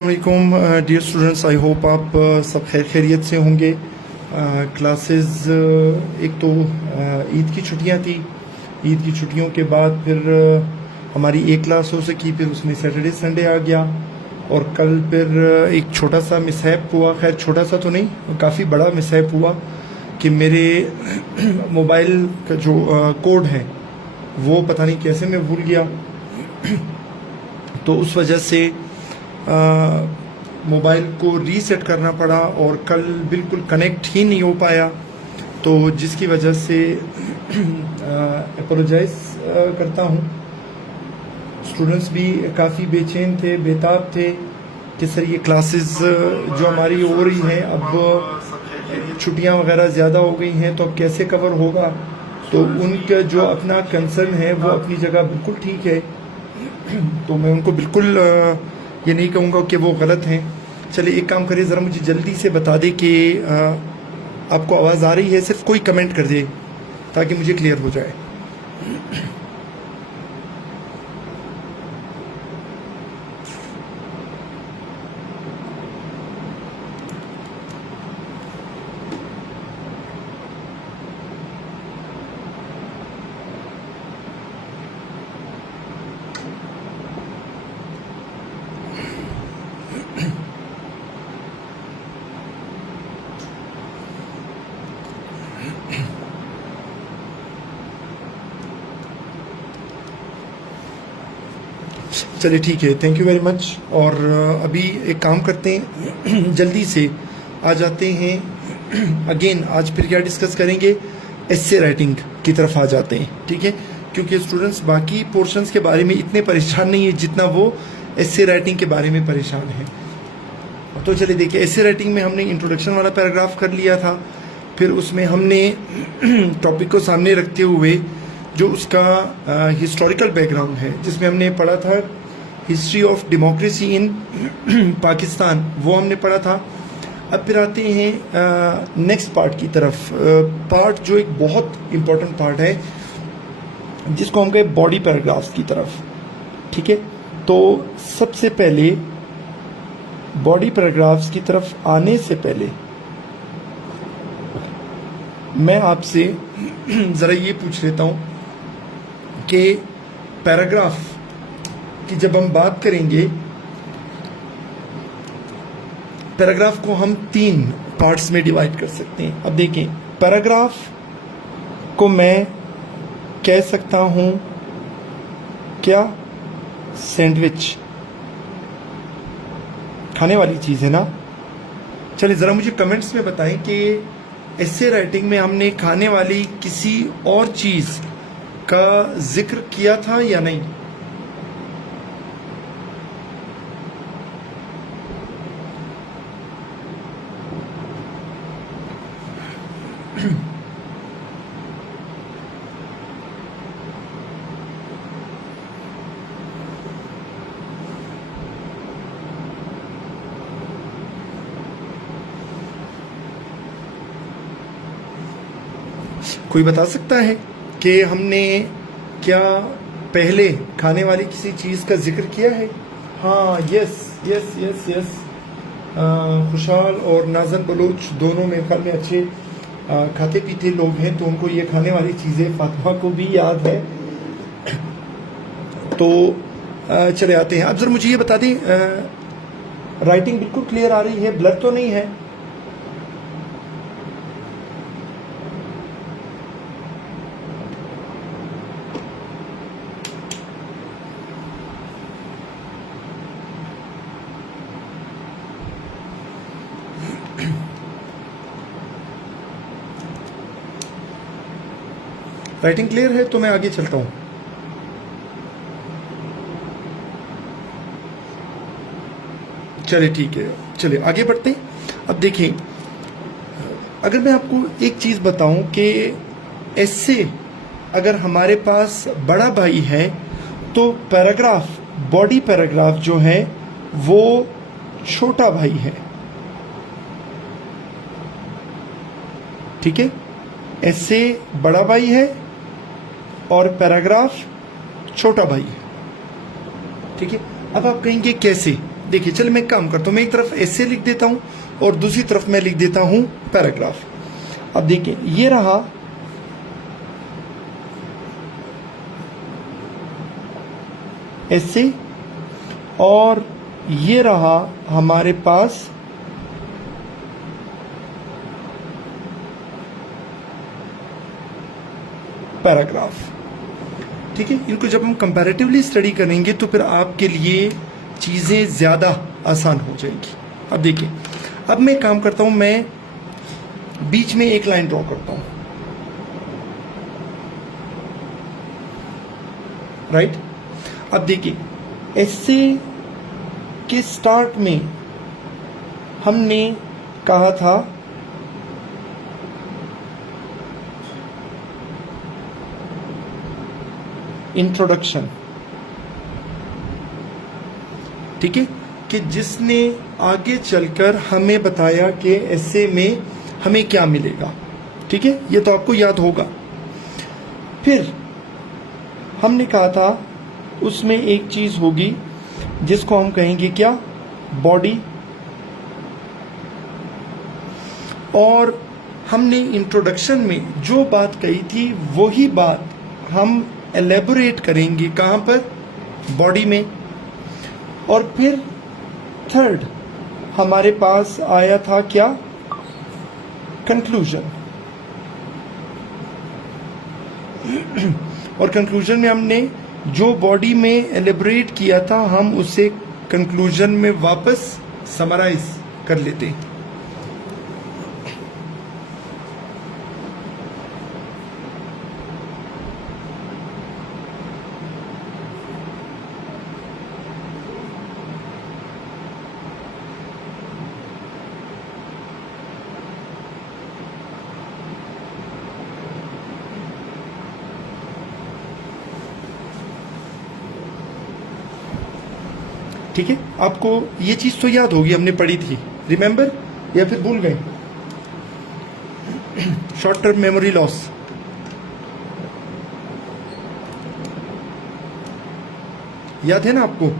वालेकुम dear students, I hope आप सब खैरियत से होंगे। क्लासेस एक तो ईद की छुट्टियां थी। ईद की छुट्टियों के बाद फिर हमारी एक क्लास हो सकी, फिर उसमें सैटरडे संडे आ गया और कल फिर एक छोटा सा मिसहैप हुआ। खैर छोटा सा तो नहीं, काफ़ी बड़ा मिसहैप हुआ कि मेरे मोबाइल का जो कोड है वो पता नहीं कैसे मैं भूल गया। तो उस वजह से मोबाइल को रीसेट करना पड़ा और कल बिल्कुल कनेक्ट ही नहीं हो पाया, तो जिसकी वजह से अपोलोजाइज करता हूँ। स्टूडेंट्स भी काफ़ी बेचैन थे, बेताब थे कि सर ये क्लासेस जो हमारी हो रही हैं, अब छुट्टियाँ वगैरह ज़्यादा हो गई हैं तो अब कैसे कवर होगा। तो उनका जो अपना कंसर्न है वो अपनी जगह बिल्कुल ठीक है, तो मैं उनको बिल्कुल ये नहीं कहूँगा कि वो गलत हैं। चलिए एक काम करिए, ज़रा मुझे जल्दी से बता दें कि आपको आवाज़ आ रही है। सिर्फ कोई कमेंट कर दे ताकि मुझे क्लियर हो जाए। चलिए ठीक है, थैंक यू वेरी मच। और अभी एक काम करते हैं, जल्दी से आ जाते हैं। अगेन आज फिर क्या डिस्कस करेंगे, एस्से राइटिंग की तरफ आ जाते हैं, ठीक है। क्योंकि स्टूडेंट्स बाकी पोर्शंस के बारे में इतने परेशान नहीं है जितना वो एस्से राइटिंग के बारे में परेशान है। तो चलिए देखिए, एस्से राइटिंग में हमने इंट्रोडक्शन वाला पैराग्राफ कर लिया था, फिर उसमें हमने टॉपिक को सामने रखते हुए जो उसका हिस्टोरिकल बैकग्राउंड है, जिसमें हमने पढ़ा था history of democracy in Pakistan, वो हमने पढ़ा था। अब फिर आते हैं नेक्स्ट पार्ट की तरफ, पार्ट जो एक बहुत इम्पोर्टेंट पार्ट है जिसको हम कहे बॉडी पैराग्राफ्स की तरफ, ठीक है। तो सबसे पहले बॉडी पैराग्राफ्स की तरफ आने से पहले मैं आपसे ज़रा ये पूछ लेता हूँ कि पैराग्राफ कि जब हम बात करेंगे, पैराग्राफ को हम 3 पार्ट्स में डिवाइड कर सकते हैं। अब देखें, पैराग्राफ को मैं कह सकता हूं क्या, सैंडविच, खाने वाली चीज़ है ना। चलिए ज़रा मुझे कमेंट्स में बताएं कि एस्से राइटिंग में हमने खाने वाली किसी और चीज़ का जिक्र किया था या नहीं। कोई बता सकता है कि हमने क्या पहले खाने वाली किसी चीज़ का जिक्र किया है। हाँ, यस यस यस यस, खुशहाल और नाज़न बलूच दोनों मेरे ख्याल में अच्छे खाते पीते लोग हैं, तो उनको ये खाने वाली चीज़ें फातिमा को भी याद है। तो चले आते हैं। अब जरा मुझे ये बता दें, राइटिंग बिल्कुल क्लियर आ रही है, ब्लर तो नहीं है। राइटिंग क्लियर है तो मैं आगे चलता हूं। चलिए ठीक है, चलिए आगे बढ़ते हैं। अब देखिए, अगर मैं आपको एक चीज़ बताऊं कि ऐसे अगर हमारे पास बड़ा भाई है तो पैराग्राफ, बॉडी पैराग्राफ जो है वो छोटा भाई है, ठीक है। ऐसे बड़ा भाई है और पैराग्राफ छोटा भाई है, ठीक है। अब आप कहेंगे कैसे, देखिए चलो मैं एक काम करता हूँ, मैं एक तरफ ऐसे लिख देता हूँ और दूसरी तरफ मैं लिख देता हूँ पैराग्राफ। अब देखिए ये रहा ऐसे, और ये रहा हमारे पास पैराग्राफ। ठीक है, इनको जब हम कंपैरेटिवली स्टडी करेंगे तो फिर आपके लिए चीज़ें ज़्यादा आसान हो जाएंगी। अब देखिए, अब मैं काम करता हूं, मैं बीच में एक लाइन ड्रॉ करता हूं, राइट। अब देखिए ऐसे के स्टार्ट में हमने कहा था इंट्रोडक्शन, ठीक है, कि जिसने आगे चलकर हमें बताया कि ऐसे में हमें क्या मिलेगा। ठीक है, ये तो आपको याद होगा। फिर हमने कहा था उसमें एक चीज होगी जिसको हम कहेंगे क्या, बॉडी। और हमने इंट्रोडक्शन में जो बात कही थी वही बात हम एलेबोरेट करेंगे कहाँ पर, बॉडी में। और फिर थर्ड हमारे पास आया था क्या, कंक्लूजन। और कंक्लूजन में हमने जो बॉडी में एलेबोरेट किया था हम उसे कंक्लूजन में वापस समराइज कर लेते हैं। ठीक है, आपको ये चीज तो याद होगी, हमने पढ़ी थी, रिमेंबर, या फिर भूल गए। Short term memory loss. याद है ना आपको?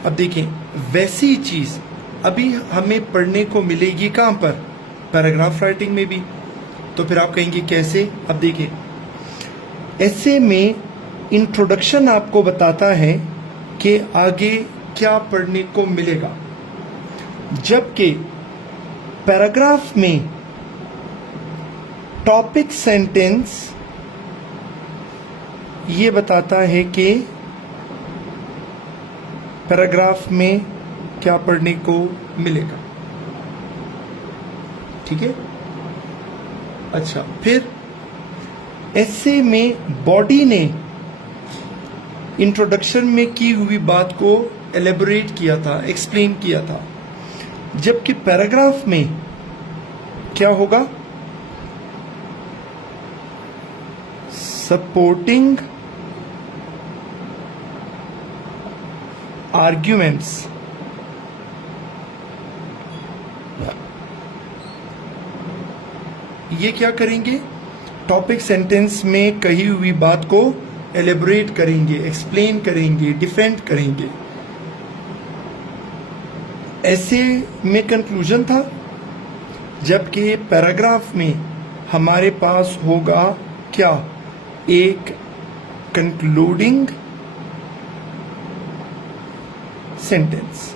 अब देखिए वैसी चीज अभी हमें पढ़ने को मिलेगी कहां पर, पैराग्राफ राइटिंग में भी। तो फिर आप कहेंगे कैसे? अब देखिए ऐसे में इंट्रोडक्शन आपको बताता है कि आगे क्या पढ़ने को मिलेगा, जबकि पैराग्राफ में टॉपिक सेंटेंस ये बताता है कि पैराग्राफ में क्या पढ़ने को मिलेगा। ठीक है, अच्छा, फिर ऐसे में बॉडी ने इंट्रोडक्शन में की हुई बात को एलेबोरेट किया था, एक्सप्लेन किया था, जबकि पैराग्राफ में क्या होगा, सपोर्टिंग आर्ग्यूमेंट्स। ये क्या करेंगे, टॉपिक सेंटेंस में कही हुई बात को एलेबोरेट करेंगे, एक्सप्लेन करेंगे, डिफेंड करेंगे। ऐसे में कंक्लूजन था, जबकि पैराग्राफ में हमारे पास होगा क्या, एक कंक्लूडिंग सेंटेंस,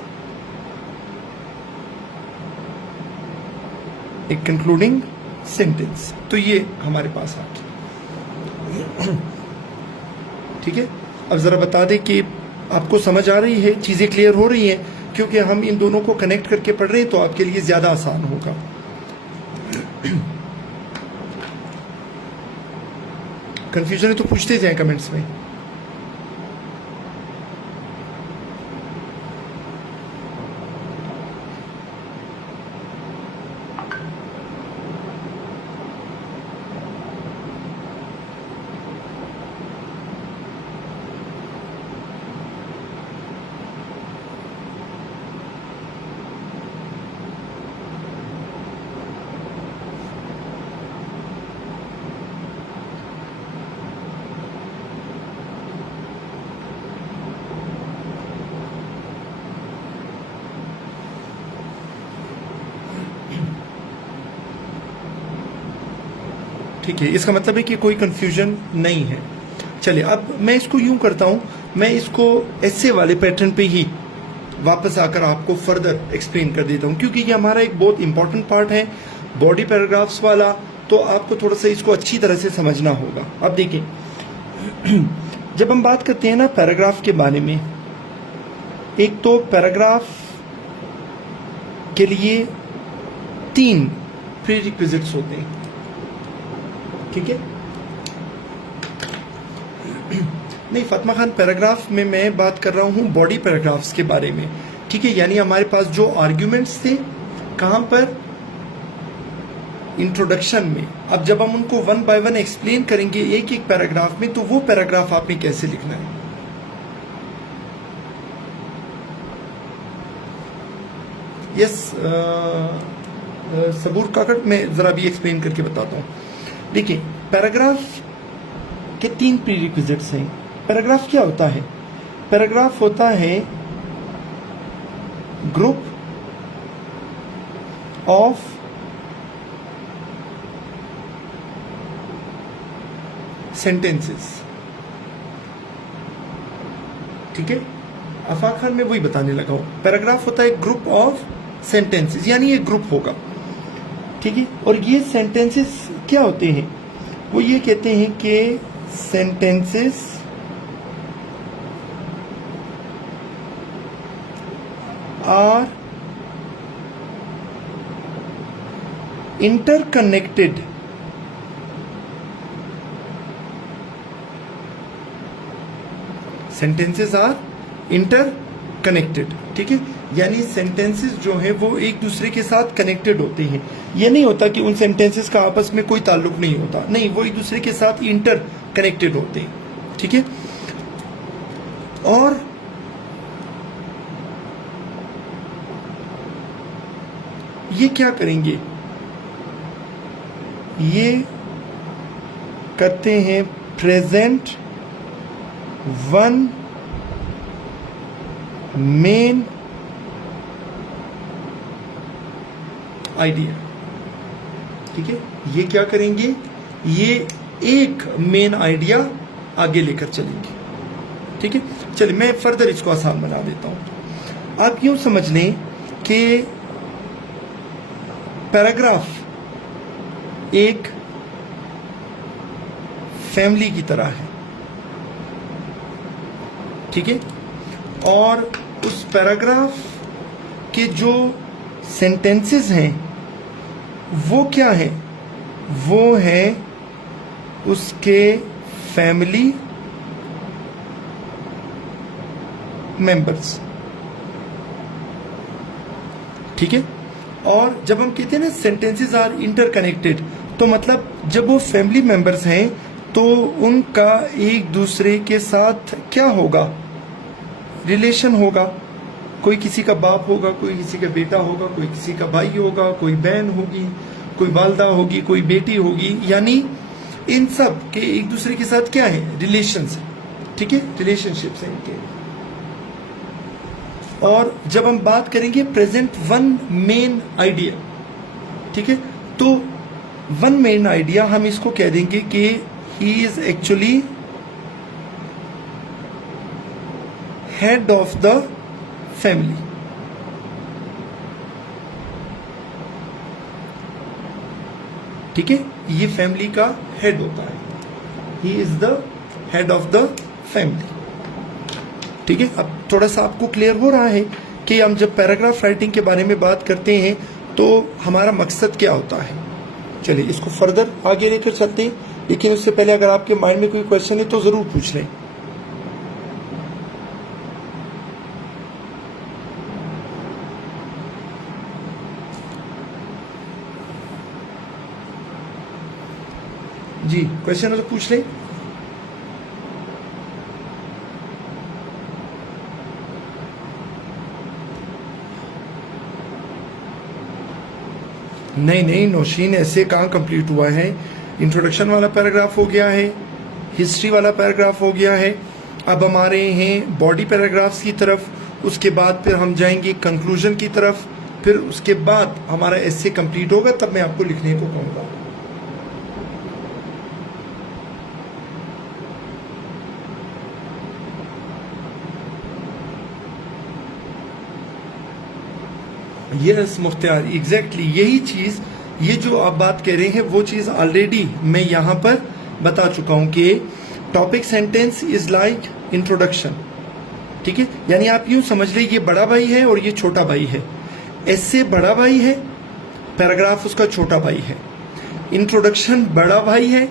एक कंक्लूडिंग सेंटेंस। तो ये हमारे पास आ गया। ठीक है, अब जरा बता दें कि आपको समझ आ रही है, चीजें क्लियर हो रही हैं, क्योंकि हम इन दोनों को कनेक्ट करके पढ़ रहे हैं तो आपके लिए ज्यादा आसान होगा। कंफ्यूजन है तो पूछते जाएं कमेंट्स में। ठीक है, इसका मतलब है कि कोई कंफ्यूजन नहीं है। चलिए अब मैं इसको यूं करता हूं, मैं इसको ऐसे वाले पैटर्न पे ही वापस आकर आपको फर्दर एक्सप्लेन कर देता हूं, क्योंकि ये हमारा एक बहुत इंपॉर्टेंट पार्ट है बॉडी पैराग्राफ्स वाला, तो आपको थोड़ा सा इसको अच्छी तरह से समझना होगा। अब देखिए जब हम बात करते हैं ना पैराग्राफ के बारे में, एक तो पैराग्राफ के लिए 3 प्रीरिक्विजिट्स होते हैं, ठीक है। नहीं फातिमा खान, पैराग्राफ में मैं बात कर रहा हूं बॉडी पैराग्राफ्स के बारे में, ठीक है। यानी हमारे पास जो आर्ग्यूमेंट्स थे कहां पर, इंट्रोडक्शन में। अब जब हम उनको 1 बाय 1 एक्सप्लेन करेंगे एक एक पैराग्राफ में, तो वो पैराग्राफ आपने कैसे लिखना है। यस सबूर काकड़, मैं जरा भी एक्सप्लेन करके बताता हूं। देखिए पैराग्राफ के 3 प्रीरिक्विजिट्स हैं। पैराग्राफ क्या होता है? पैराग्राफ होता है ग्रुप ऑफ सेंटेंसेस, ठीक है। अफाक खान मैं वही बताने लगा हूं। पैराग्राफ होता है ग्रुप ऑफ सेंटेंसेस, यानी ये ग्रुप होगा, ठीक है। और ये सेंटेंसेस क्या होते हैं? वो ये कहते हैं कि sentences are interconnected sentences are interconnected, ठीक है। यानी सेंटेंसेस जो है वो एक दूसरे के साथ कनेक्टेड होते हैं। ये नहीं होता कि उन सेंटेंसेस का आपस में कोई ताल्लुक नहीं होता, नहीं, वो एक दूसरे के साथ इंटर कनेक्टेड होते हैं, ठीक है। और ये क्या करेंगे, ये करते हैं प्रेजेंट वन मेन आइडिया, ठीक है। ये क्या करेंगे, ये एक मेन आइडिया आगे लेकर चलेंगे, ठीक है। चलिए मैं फर्दर इसको आसान बना देता हूं। आप यूं समझ लें कि पैराग्राफ एक फैमिली की तरह है, ठीक है। और उस पैराग्राफ के जो सेंटेंसेस हैं वो क्या है, वो है उसके फैमिली मेंबर्स, ठीक है। और जब हम कहते हैं ना सेंटेंसेस आर इंटरकनेक्टेड, तो मतलब जब वो फैमिली मेंबर्स हैं तो उनका एक दूसरे के साथ क्या होगा, रिलेशन होगा। कोई किसी का बाप होगा, कोई किसी का बेटा होगा, कोई किसी का भाई होगा, कोई बहन होगी, कोई वालदा होगी, कोई बेटी होगी, यानी इन सब के एक दूसरे के साथ क्या है, रिलेशंस है, ठीक है, रिलेशनशिप्स हैं इनके। और जब हम बात करेंगे प्रेजेंट वन मेन आइडिया, ठीक है, तो वन मेन आइडिया हम इसको कह देंगे कि he is actually head of the family, ठीक है। ये फैमिली का हेड होता है, he is the head of the family, ठीक है। अब थोड़ा सा आपको क्लियर हो रहा है कि हम जब पैराग्राफ राइटिंग के बारे में बात करते हैं तो हमारा मकसद क्या होता है। चलिए इसको फर्दर आगे लेकर चलते हैं, लेकिन उससे पहले अगर आपके माइंड में कोई क्वेश्चन है तो जरूर पूछ लें। जी क्वेश्चन है तो पूछ लें। नहीं नौशीन, ऐसे कहाँ कंप्लीट हुआ है। इंट्रोडक्शन वाला पैराग्राफ हो गया है, हिस्ट्री वाला पैराग्राफ हो गया है, अब हमारे हैं बॉडी पैराग्राफ्स की तरफ, उसके बाद फिर हम जाएंगे कंक्लूजन की तरफ, फिर उसके बाद हमारा एस्से कंप्लीट होगा, तब मैं आपको लिखने को कहूँगा। यस मुख्तियार, एग्जैक्टली यही चीज, ये जो आप बात कह रहे हैं वो चीज ऑलरेडी मैं यहाँ पर बता चुका हूं कि topic sentence is like introduction. ठीक है, यानी आप यूं समझ ले ये बड़ा भाई है और ये छोटा भाई है। ऐसे बड़ा भाई है, पैराग्राफ उसका छोटा भाई है। इंट्रोडक्शन बड़ा भाई है,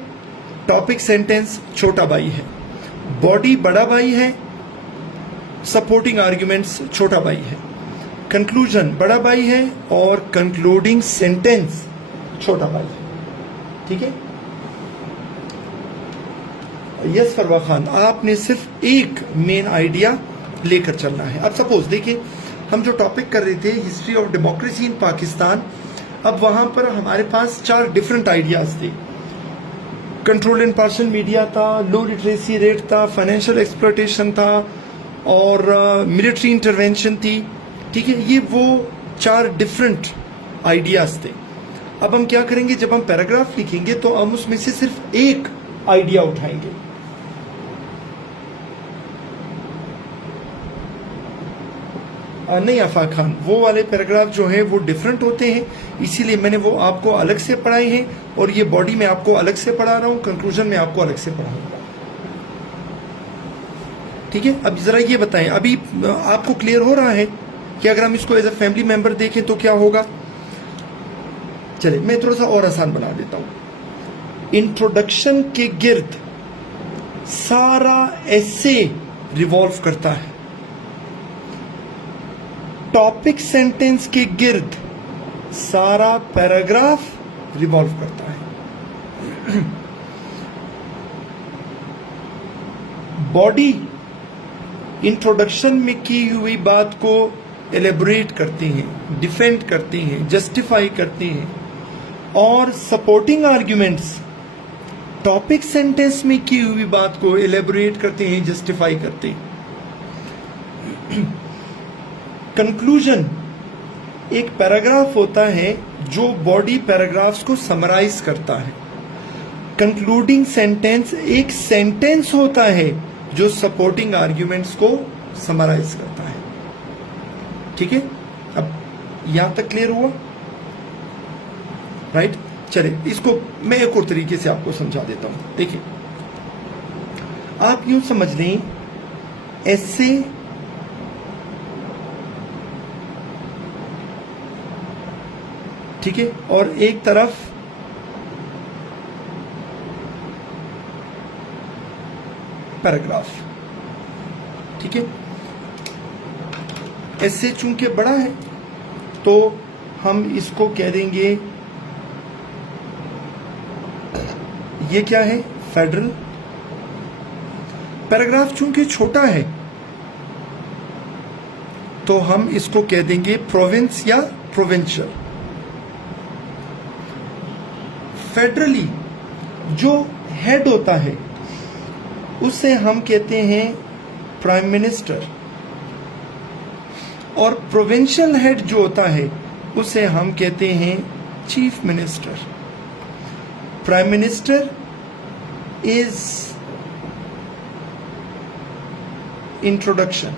टॉपिक सेंटेंस छोटा भाई है। बॉडी बड़ा भाई है, सपोर्टिंग आर्ग्यूमेंट्स छोटा भाई है। कंक्लूजन बड़ा भाई है और कंक्लूडिंग सेंटेंस छोटा भाई है। ठीक है, यस फरवा खान, आपने सिर्फ एक मेन आइडिया लेकर चलना है। अब सपोज देखिए, हम जो टॉपिक कर रहे थे history of democracy in Pakistan, अब वहां पर हमारे पास 4 डिफरेंट आइडियाज थे। कंट्रोल इन पार्शियल मीडिया था, लो लिटरेसी रेट था, फाइनेंशियल एक्सप्लॉयटेशन था और मिलिट्री इंटरवेंशन थी। ठीक है, ये वो 4 डिफरेंट आइडियाज थे। अब हम क्या करेंगे, जब हम पैराग्राफ लिखेंगे तो हम उसमें से सिर्फ एक आइडिया उठाएंगे। नहीं आफा खान, वो वाले पैराग्राफ जो हैं वो डिफरेंट होते हैं, इसीलिए मैंने वो आपको अलग से पढ़ाए हैं और ये बॉडी में आपको अलग से पढ़ा रहा हूं, कंक्लूजन में आपको अलग से पढ़ाऊंगा। ठीक है, अब जरा ये बताएं, अभी आपको क्लियर हो रहा है कि अगर हम इसको एज अ फैमिली मेंबर देखें तो क्या होगा? चलिए मैं थोड़ा सा और आसान बना देता हूं। इंट्रोडक्शन के गिर्द सारा एसे रिवॉल्व करता है, टॉपिक सेंटेंस के गिर्द सारा पैराग्राफ रिवॉल्व करता है। बॉडी इंट्रोडक्शन में की हुई बात को एलेबोरेट करते हैं, डिफेंड करते हैं, जस्टिफाई करते हैं, और सपोर्टिंग आर्ग्यूमेंट्स टॉपिक सेंटेंस में की हुई बात को एलेबोरेट करते हैं, जस्टिफाई करते हैं। कंक्लूजन एक पैराग्राफ होता है जो बॉडी पैराग्राफ्स को समराइज करता है। कंक्लूडिंग सेंटेंस एक सेंटेंस होता है जो सपोर्टिंग आर्ग्यूमेंट्स को समराइज करता है। ठीक है, अब यहां तक क्लियर हुआ? राइट, चलिए इसको मैं एक और तरीके से आपको समझा देता हूं। देखिए, आप यूं समझ लें, ऐसे ठीक है, और एक तरफ पैराग्राफ। ठीक है, ऐसे चूंकि बड़ा है तो हम इसको कह देंगे, ये क्या है? फेडरल। पैराग्राफ चूंकि छोटा है तो हम इसको कह देंगे प्रोविंस या प्रोविंशियल। फेडरली जो हेड होता है उसे हम कहते हैं प्राइम मिनिस्टर, और प्रोविंशियल हेड जो होता है उसे हम कहते हैं chief minister. Prime minister is introduction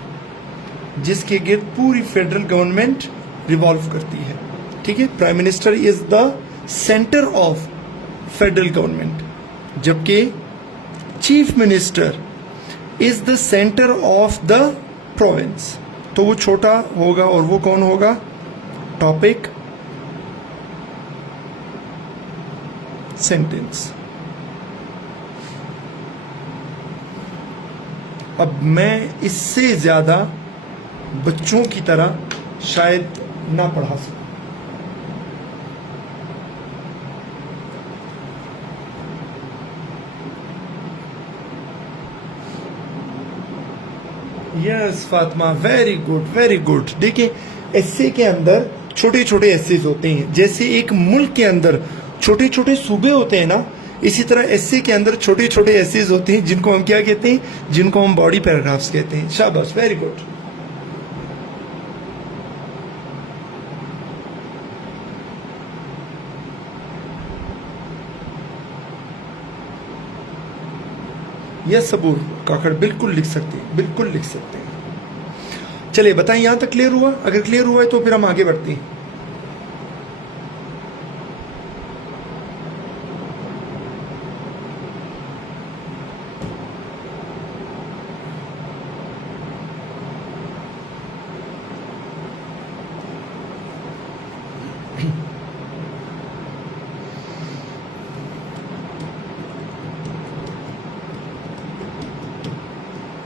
जिसके गिर्द पूरी फेडरल गवर्नमेंट रिवॉल्व करती है। ठीक है, prime minister is the centre of federal government, जबकि chief minister is the centre of the province. तो वो छोटा होगा और वो कौन होगा? Topic sentence. अब मैं इससे ज्यादा बच्चों की तरह शायद ना पढ़ा सकूं। Yes Fatima, very good very good. देखिए, एस्से के अंदर छोटे छोटे एस्सेज होते हैं, जैसे एक मुल्क के अंदर छोटे छोटे सूबे होते हैं ना, इसी तरह एस्से के अंदर छोटे छोटे एस्सेज होते हैं जिनको हम क्या कहते हैं? जिनको हम बॉडी पैराग्राफ्स कहते हैं। शाबाश, वेरी गुड। यस सबूर काकड़, बिल्कुल लिख सकते हैं, बिल्कुल लिख सकते हैं। चलिए बताएं, यहां तक क्लियर हुआ? अगर क्लियर हुआ है तो फिर हम आगे बढ़ते हैं।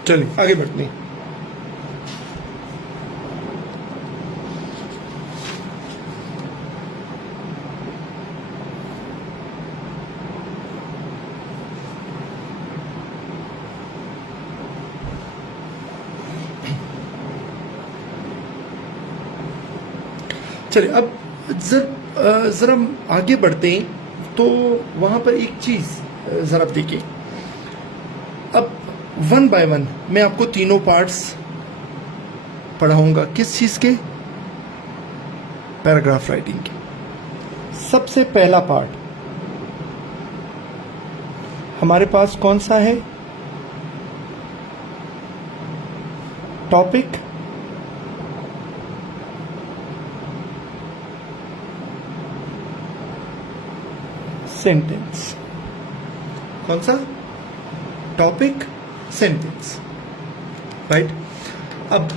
चलिए आगे बढ़ते हैं। चलिए अब जरा आगे बढ़ते हैं तो वहां पर एक चीज जरा देखिए। अब वन बाय वन मैं आपको तीनों पार्ट्स पढ़ाऊंगा। किस चीज के? पैराग्राफ राइटिंग के। सबसे पहला पार्ट हमारे पास कौन सा है? Topic, sentence. कौन सा? Topic, sentence, right. अब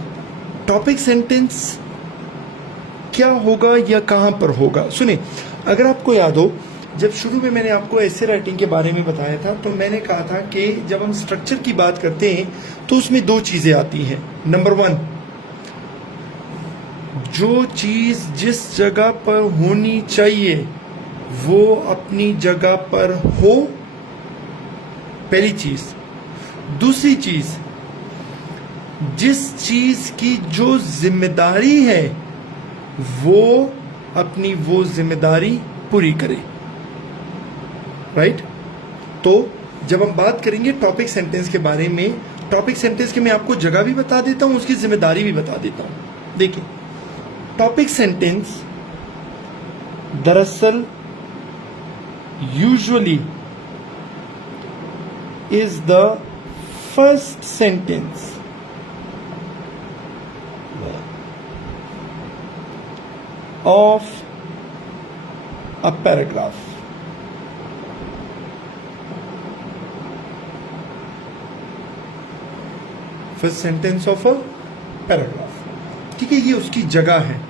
टॉपिक सेंटेंस क्या होगा या कहां पर होगा? सुनिए, अगर आपको याद हो, जब शुरू में मैंने आपको ऐसे राइटिंग के बारे में बताया था तो मैंने कहा था कि जब हम स्ट्रक्चर की बात करते हैं तो उसमें दो चीजें आती हैं। नंबर वन, जो चीज जिस जगह पर होनी चाहिए वो अपनी जगह पर हो, पहली चीज। दूसरी चीज, जिस चीज की जो जिम्मेदारी है वो अपनी वो जिम्मेदारी पूरी करे, राइट। तो जब हम बात करेंगे टॉपिक सेंटेंस के बारे में, टॉपिक सेंटेंस के मैं आपको जगह भी बता देता हूं, उसकी जिम्मेदारी भी बता देता हूं। देखिए, टॉपिक सेंटेंस दरअसल usually is the first sentence of a paragraph. First sentence of a paragraph, ठीक है। ये उसकी जगह है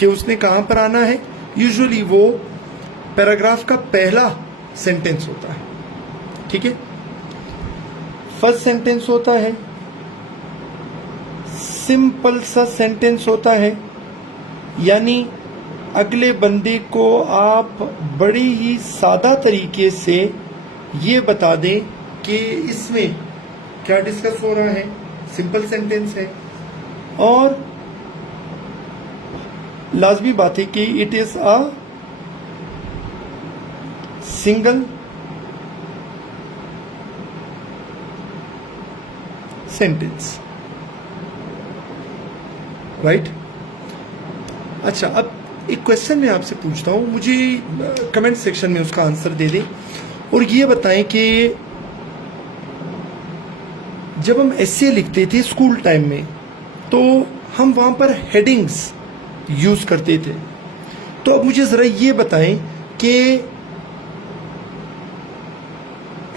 कि उसने कहां पर आना है। यूजुअली वो पैराग्राफ का पहला सेंटेंस होता है, ठीक है। फर्स्ट सेंटेंस होता है, सिंपल सा सेंटेंस होता है, यानी अगले बंदे को आप बड़ी ही सादा तरीके से ये बता दें कि इसमें क्या डिस्कस हो रहा है। सिंपल सेंटेंस है और लाजमी बात है कि it is a single sentence, right. अच्छा, अब एक क्वेश्चन मैं आपसे पूछता हूं, मुझे कमेंट सेक्शन में उसका आंसर दे दें और ये बताएं कि जब हम एस्से लिखते थे स्कूल टाइम में तो हम वहां पर हेडिंग्स यूज करते थे। तो अब मुझे जरा ये बताएं कि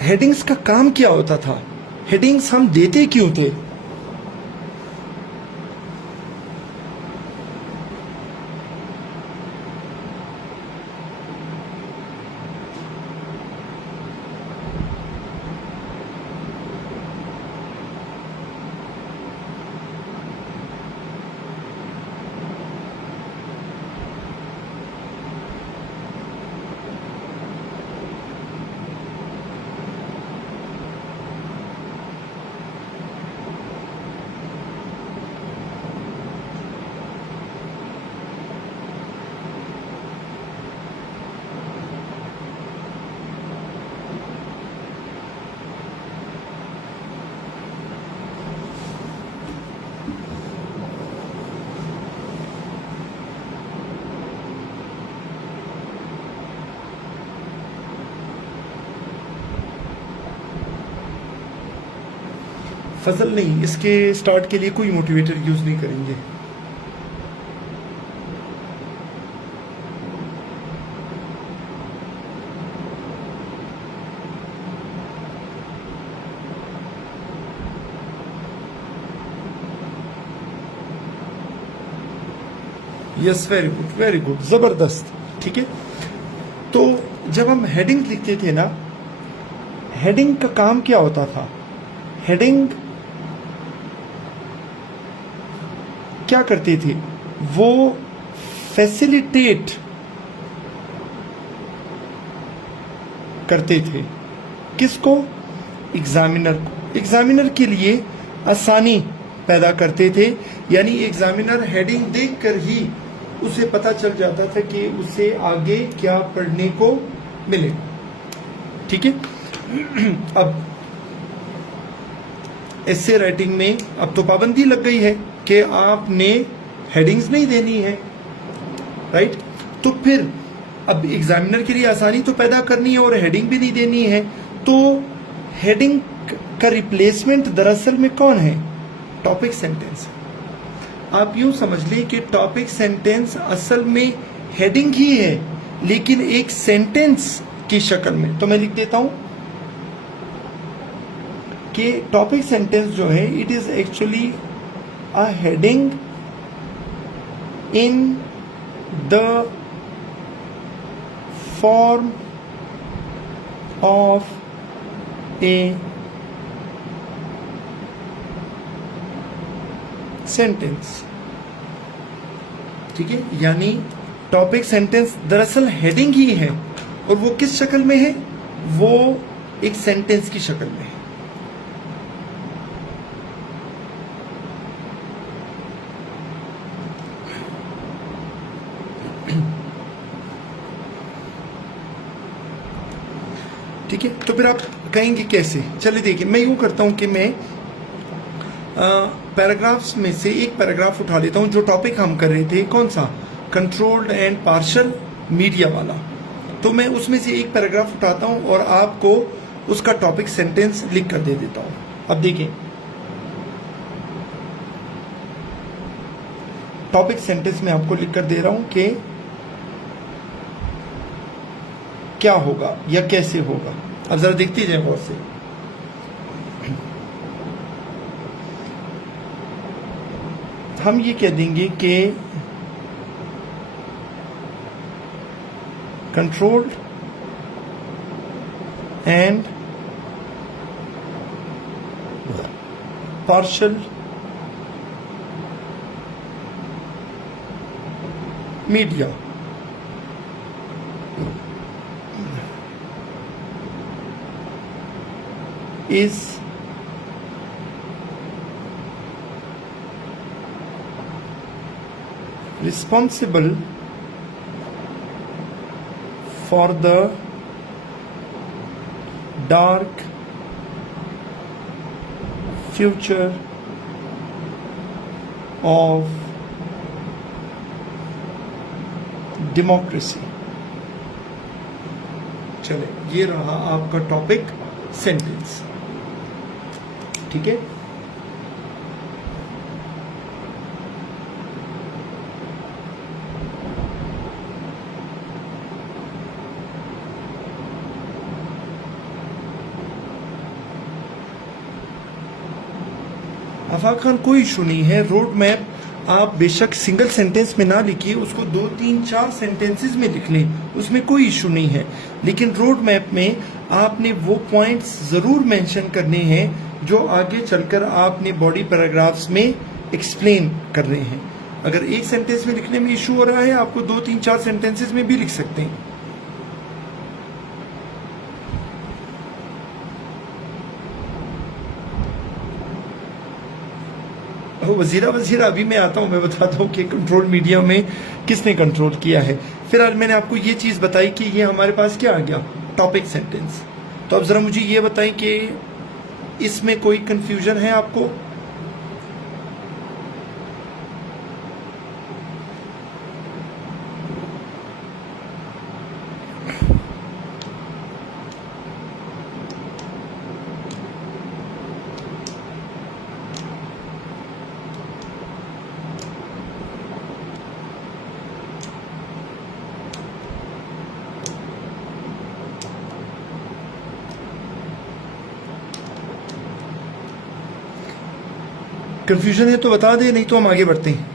हेडिंग्स का काम क्या होता था? हेडिंग्स हम देते क्यों थे? फजल नहीं, इसके स्टार्ट के लिए कोई मोटिवेटर यूज नहीं करेंगे। Yes, very good, very good, जबरदस्त, ठीक है। तो जब हम हेडिंग लिखते थे ना, हेडिंग का काम क्या होता था? हेडिंग क्या करते थे, वो फैसिलिटेट करते थे किसको, एग्जामिनर को, एग्जामिनर के लिए आसानी पैदा करते थे। यानी एग्जामिनर हेडिंग देखकर ही उसे पता चल जाता था कि उसे आगे क्या पढ़ने को मिले। ठीक है। अब एसे राइटिंग में अब तो पाबंदी लग गई है कि आपने हेडिंग्स नहीं देनी है, राइट। तो फिर अब एग्जामिनर के लिए आसानी तो पैदा करनी है और हेडिंग भी नहीं देनी है, तो हेडिंग का रिप्लेसमेंट दरअसल में कौन है, टॉपिक सेंटेंस। आप यूं समझ लीजिए कि टॉपिक सेंटेंस असल में हेडिंग ही है, लेकिन एक सेंटेंस की शक्ल में। तो मैं लिख देता हूं कि टॉपिक सेंटेंस जो है, it is actually a heading in the form of a sentence. ठीक है, यानी टॉपिक सेंटेंस दरअसल हेडिंग ही है, और वो किस शक्ल में है, वो एक सेंटेंस की शक्ल में है। ठीक है, तो फिर आप कहेंगे कैसे। चलिए देखिए, मैं यूं करता हूं कि मैं पैराग्राफ्स में से एक पैराग्राफ उठा लेता हूं। जो टॉपिक हम कर रहे थे, कौन सा, कंट्रोल्ड एंड पार्शियल मीडिया वाला। तो मैं उसमें से एक पैराग्राफ उठाता हूं और आपको उसका टॉपिक सेंटेंस लिख कर दे देता हूं। अब देखिए, टॉपिक सेंटेंस में आपको लिख कर दे रहा हूं कि क्या होगा या कैसे होगा। अब जरा देखते जाए गौर से। हम ये कह देंगे कि controlled and partial media is responsible for the dark future of democracy। चले, ये रहा आपका टॉपिक सेंटेंस। ठीक है, आफाक खान, कोई इशू नहीं है। रोड मैप आप बेशक सिंगल सेंटेंस में ना लिखिए, उसको 2, 3, 4 सेंटेंसेस में लिख लें, उसमें कोई इशू नहीं है। लेकिन रोड मैप में आपने वो पॉइंट्स जरूर मेंशन करने हैं जो आगे चलकर आपने बॉडी पैराग्राफ्स में एक्सप्लेन करने हैं। अगर एक सेंटेंस में लिखने में इशू हो रहा है, आपको 2, 3, 4 सेंटेंसेस में भी लिख सकते हैं। वजीरा अभी मैं आता हूं, मैं बताता हूं कि कंट्रोल मीडिया में किसने कंट्रोल किया है। फिर आज मैंने आपको ये चीज बताई कि ये हमारे पास क्या आ गया, टॉपिक सेंटेंस। तो अब जरा मुझे ये बताएं कि इसमें कोई कंफ्यूजन है आपको। कंफ्यूजन है तो बता दे, नहीं तो हम आगे बढ़ते हैं।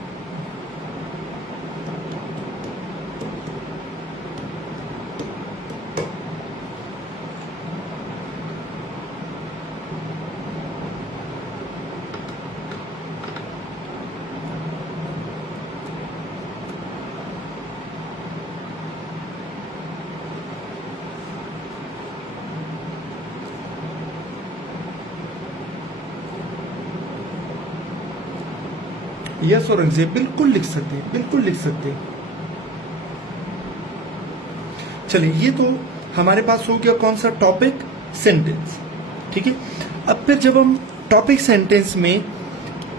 यस औरंगजेब, बिल्कुल लिख सकते हैं, बिल्कुल लिख सकते हैं। चलिए, ये तो हमारे पास हो गया कौन सा टॉपिक सेंटेंस, ठीक है। अब फिर जब हम टॉपिक सेंटेंस में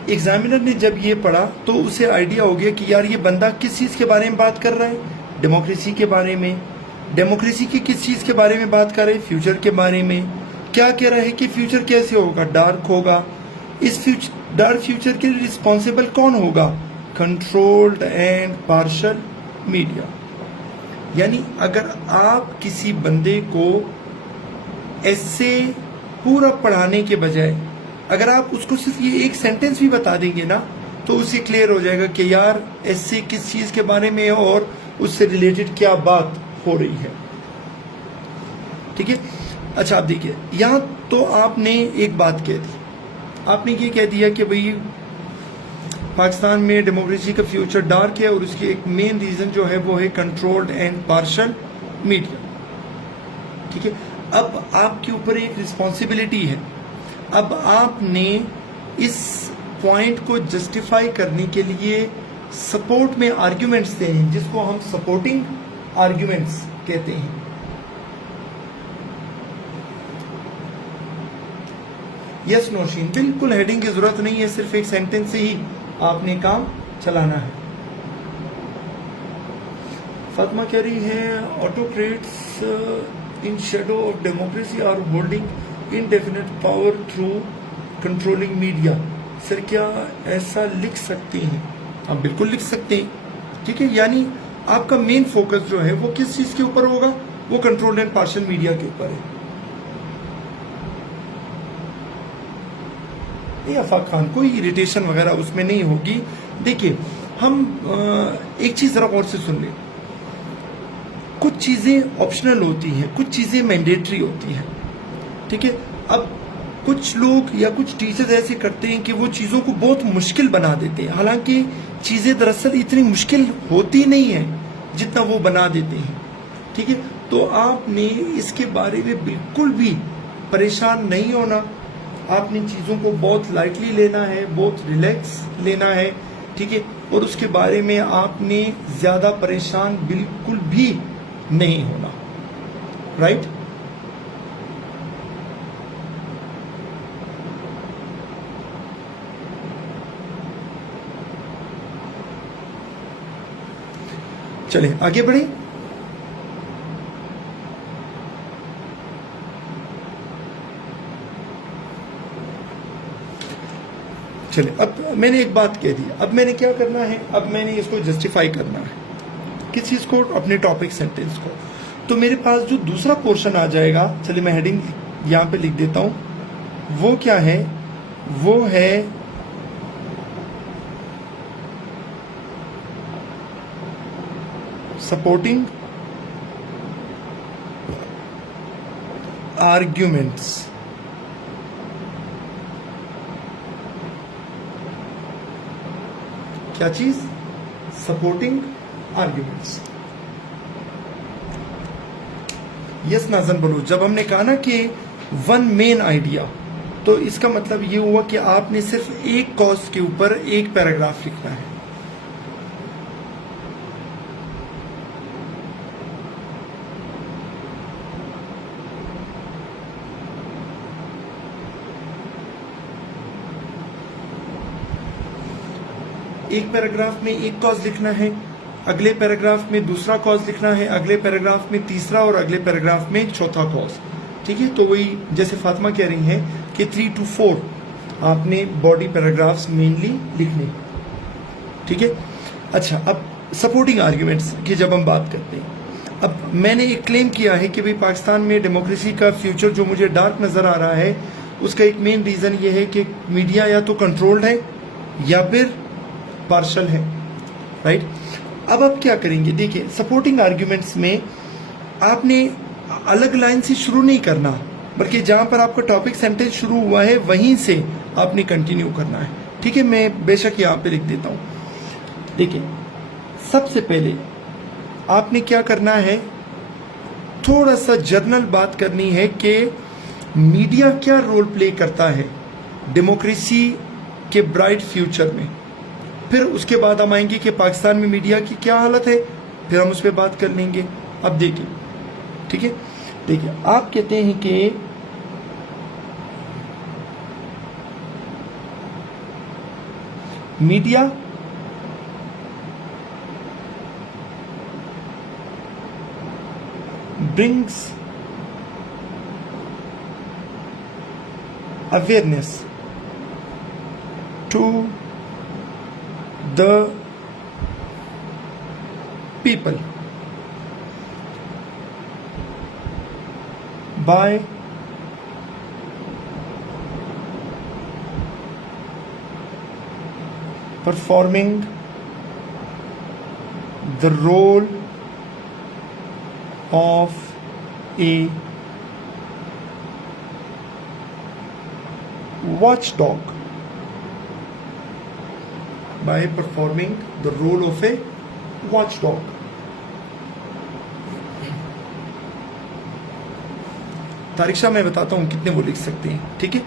एग्जामिनर ने जब ये पढ़ा तो उसे आइडिया हो गया कि यार ये बंदा किस चीज के बारे में बात कर रहा है, डेमोक्रेसी के बारे में। डेमोक्रेसी की किस चीज के बारे में बात कर रहे हैं, फ्यूचर के बारे में। क्या कह रहा है कि फ्यूचर कैसे होगा, डार्क होगा। इस डार्क फ्यूचर के लिए रिस्पॉन्सिबल कौन होगा, कंट्रोल्ड एंड पार्शल मीडिया। यानी अगर आप किसी बंदे को ऐसे पूरा पढ़ाने के बजाय अगर आप उसको सिर्फ ये एक सेंटेंस भी बता देंगे ना, तो उसे क्लियर हो जाएगा कि यार ऐसे किस चीज के बारे में और उससे रिलेटेड क्या बात हो रही है, ठीक है। अच्छा, आप देखिए, यहां तो आपने एक बात कह दी, आपने ये कह दिया कि भाई पाकिस्तान में डेमोक्रेसी का फ्यूचर डार्क है और उसकी एक मेन रीजन जो है वो है कंट्रोल्ड एंड पार्शल मीडिया, ठीक है। अब आपके ऊपर एक रिस्पॉन्सिबिलिटी है, अब आपने इस पॉइंट को जस्टिफाई करने के लिए सपोर्ट में आर्ग्यूमेंट्स देने हैं, जिसको हम सपोर्टिंग आर्ग्यूमेंट्स कहते हैं। यस नौशीन, बिल्कुल हेडिंग की जरूरत नहीं है, सिर्फ एक सेंटेंस से ही आपने काम चलाना है। फातिमा कह रही है autocrats in shadow of democracy are holding indefinite power through controlling media. Sir क्या ऐसा लिख सकते हैं? आप बिल्कुल लिख सकते हैं, ठीक है। यानी आपका मेन फोकस जो है वो किस चीज के ऊपर होगा, वो कंट्रोल्ड एंड पार्शियल मीडिया के ऊपर है। आफाक खान, कोई इरिटेशन वगैरह उसमें नहीं होगी। देखिए, हम एक चीज जरा और से सुन ले, कुछ चीजें ऑप्शनल होती हैं, कुछ चीजें मैंडेटरी होती हैं, ठीक है। अब कुछ लोग या कुछ टीचर्स ऐसे करते हैं कि वो चीजों को बहुत मुश्किल बना देते हैं, हालांकि चीजें दरअसल इतनी मुश्किल होती नहीं है जितना वो बना देते हैं, ठीक है। तो आपने इसके बारे में बिल्कुल भी परेशान नहीं होना, आपने चीजों को बहुत लाइटली लेना है, बहुत रिलैक्स लेना है, ठीक है। और उसके बारे में आपने ज्यादा परेशान बिल्कुल भी नहीं होना, राइट। चले आगे बढ़े। चले, अब मैंने एक बात कह दी, अब मैंने क्या करना है, अब मैंने इसको जस्टिफाई करना है, किस चीज को, अपने टॉपिक सेंटेंस को। तो मेरे पास जो दूसरा पोर्शन आ जाएगा, चलिए मैं हेडिंग यहां पे लिख देता हूं, वो क्या है, वो है सपोर्टिंग आर्ग्यूमेंट्स। क्या चीज, सपोर्टिंग आर्ग्यूमेंट्स। यस नाजन बोलो, जब हमने कहा ना कि वन मेन आइडिया, तो इसका मतलब ये हुआ कि आपने सिर्फ एक कॉज के ऊपर एक पैराग्राफ लिखना है। एक पैराग्राफ में एक कॉज लिखना है, अगले पैराग्राफ में दूसरा कॉज लिखना है, अगले पैराग्राफ में तीसरा और अगले पैराग्राफ में चौथा कॉज, ठीक है। तो वही जैसे फातिमा कह रही है कि 3 to 4 आपने बॉडी पैराग्राफ्स मेनली लिखने, ठीक है। अच्छा, अब सपोर्टिंग आर्ग्यूमेंट्स की जब हम बात करते हैं, अब मैंने एक क्लेम किया है कि भाई पाकिस्तान में डेमोक्रेसी का फ्यूचर जो मुझे डार्क नजर आ रहा है, उसका एक मेन रीजन ये है कि मीडिया या तो कंट्रोल्ड है या फिर पार्शल है, राइट। अब आप क्या करेंगे, देखिए सपोर्टिंग आर्ग्यूमेंट्स में आपने अलग लाइन से शुरू नहीं करना, बल्कि जहां पर आपका टॉपिक सेंटेंस शुरू हुआ है वहीं से आपने कंटिन्यू करना है, ठीक है। मैं बेशक यहां पे लिख देता हूं। देखिए, सबसे पहले आपने क्या करना है, थोड़ा सा जर्नल बात करनी है कि मीडिया क्या रोल प्ले करता है डेमोक्रेसी के ब्राइट फ्यूचर में। फिर उसके बाद हम आएंगे कि पाकिस्तान में मीडिया की क्या हालत है, फिर हम उस पर बात कर लेंगे। अब देखिए, ठीक है, देखिए आप कहते हैं कि media brings awareness to the people by performing the role of a watchdog, by performing the role of a watchdog. तारिक्षा मैं बताता हूँ कितने वो लिख सकते हैं, ठीक है।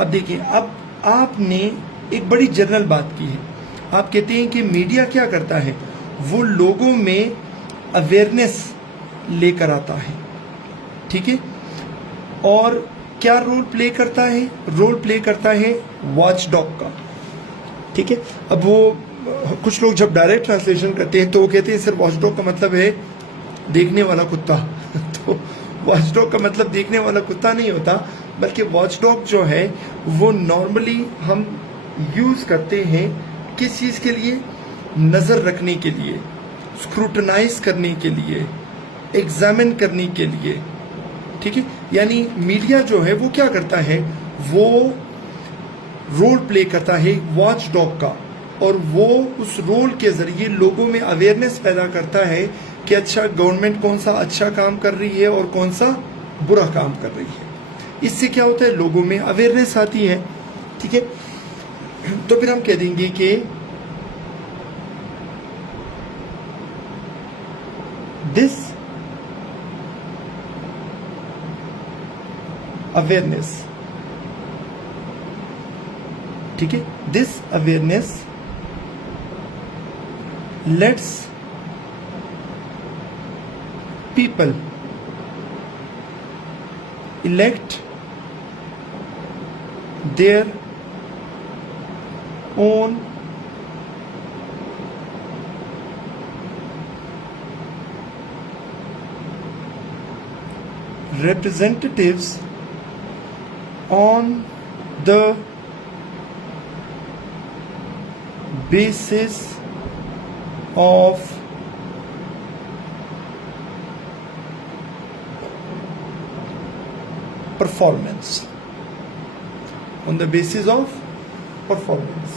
अब देखिए, अब आपने एक बड़ी जनरल बात की है। आप कहते हैं कि मीडिया क्या करता है, वो लोगों में अवेयरनेस लेकर आता है, ठीक है, और क्या रोल प्ले करता है, रोल प्ले करता है वॉचडॉग का, ठीक है। अब वो कुछ लोग जब डायरेक्ट ट्रांसलेशन करते हैं तो वो कहते हैं सर वॉचडॉग का मतलब है देखने वाला कुत्ता तो वॉचडॉग का मतलब देखने वाला कुत्ता नहीं होता, बल्कि वॉचडॉग जो है वो नॉर्मली हम यूज करते हैं किस चीज के लिए, नजर रखने के लिए, स्क्रूटनाइज करने के लिए, एग्जामिन करने के लिए, ठीक है। यानी मीडिया जो है वो क्या करता है, वो रोल प्ले करता है वॉचडॉग का, और वो उस रोल के जरिए लोगों में अवेयरनेस पैदा करता है कि अच्छा गवर्नमेंट कौन सा अच्छा काम कर रही है और कौन सा बुरा काम कर रही है। इससे क्या होता है, लोगों में अवेयरनेस आती है, ठीक है। तो फिर हम कह देंगे कि दिस अवेयरनेस, ठीक है, this awareness let's people elect their own representatives on the basis of performance, on the basis of performance,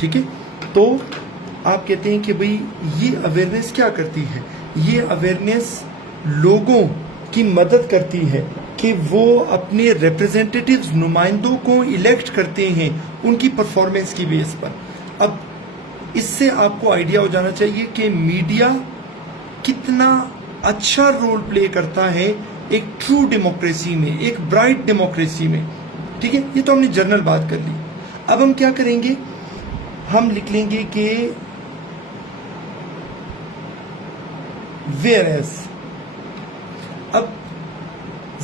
ठीक है। तो आप कहते हैं कि भाई ये अवेयरनेस क्या करती है, ये अवेयरनेस लोगों की मदद करती है कि वो अपने रिप्रेजेंटेटिव्स, नुमाइंदों को इलेक्ट करते हैं उनकी परफॉर्मेंस की बेस पर। अब इससे आपको आइडिया हो जाना चाहिए कि मीडिया कितना अच्छा रोल प्ले करता है एक ट्रू डेमोक्रेसी में, एक ब्राइट डेमोक्रेसी में, ठीक है। ये तो हमने जनरल बात कर ली। अब हम क्या करेंगे, हम लिख लेंगे कि वेयरएज। अब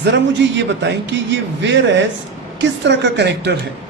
जरा मुझे ये बताएं कि ये वेयरएज किस तरह का कनेक्टर है।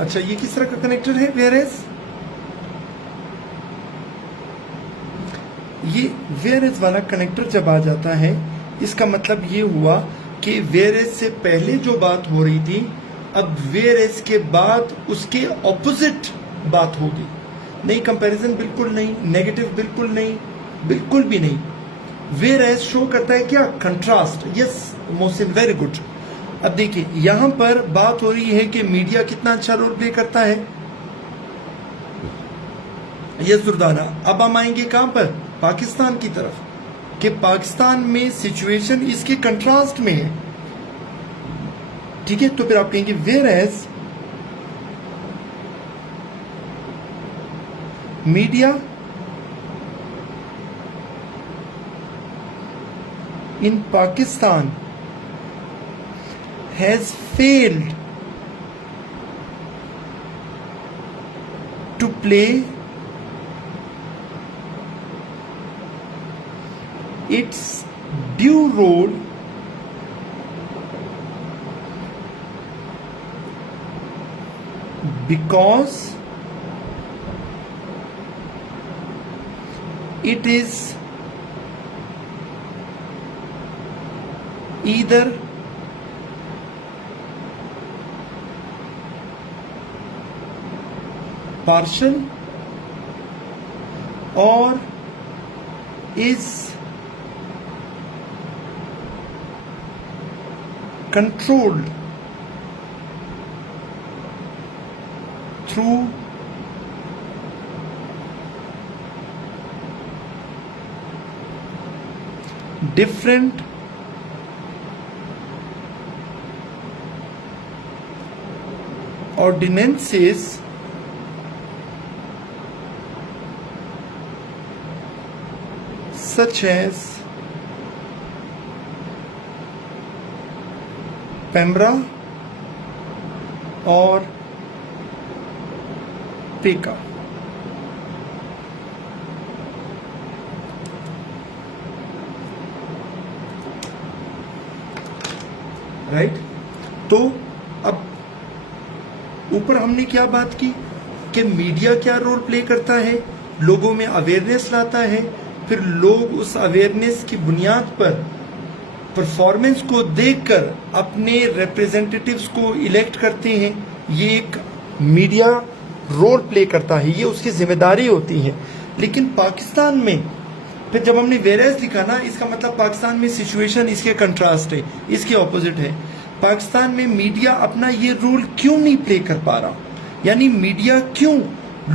अच्छा, ये किस तरह का कनेक्टर है वेयरएज? ये वेयरएज वाला कनेक्टर जब आ जाता है, इसका मतलब ये हुआ कि वेयरएज से पहले जो बात हो रही थी, अब वेयरएज के बाद उसके ऑपोजिट बात होगी। नहीं, कंपैरिजन बिल्कुल नहीं, नेगेटिव बिल्कुल नहीं, बिल्कुल भी नहीं। वेयर एज शो करता है क्या? Contrast. Yes Mohsin, very good. अब देखिए यहां पर बात हो रही है कि मीडिया कितना अच्छा रोल प्ले करता है। यस दुर्दाना। अब हम आएंगे कहां पर? पाकिस्तान की तरफ, कि पाकिस्तान में सिचुएशन इसके कंट्रास्ट में है। ठीक है, तो फिर आप कहेंगे whereas media in Pakistan has failed to play its due role because it is either partial or is controlled through different ordinances such as PEMRA और पेका। राइट, तो अब ऊपर हमने क्या बात की कि मीडिया क्या रोल प्ले करता है, लोगों में अवेयरनेस लाता है, फिर लोग उस अवेयरनेस की बुनियाद पर परफॉर्मेंस को देखकर अपने रिप्रेजेंटेटिव्स को इलेक्ट करते हैं। ये एक मीडिया रोल प्ले करता है, ये उसकी जिम्मेदारी होती है। लेकिन पाकिस्तान में फिर जब हमने वेरेस लिखा ना, इसका मतलब पाकिस्तान में सिचुएशन इसके कंट्रास्ट है, इसके ऑपोजिट है। पाकिस्तान में मीडिया अपना ये रोल क्यों नहीं प्ले कर पा रहा, यानी मीडिया क्यों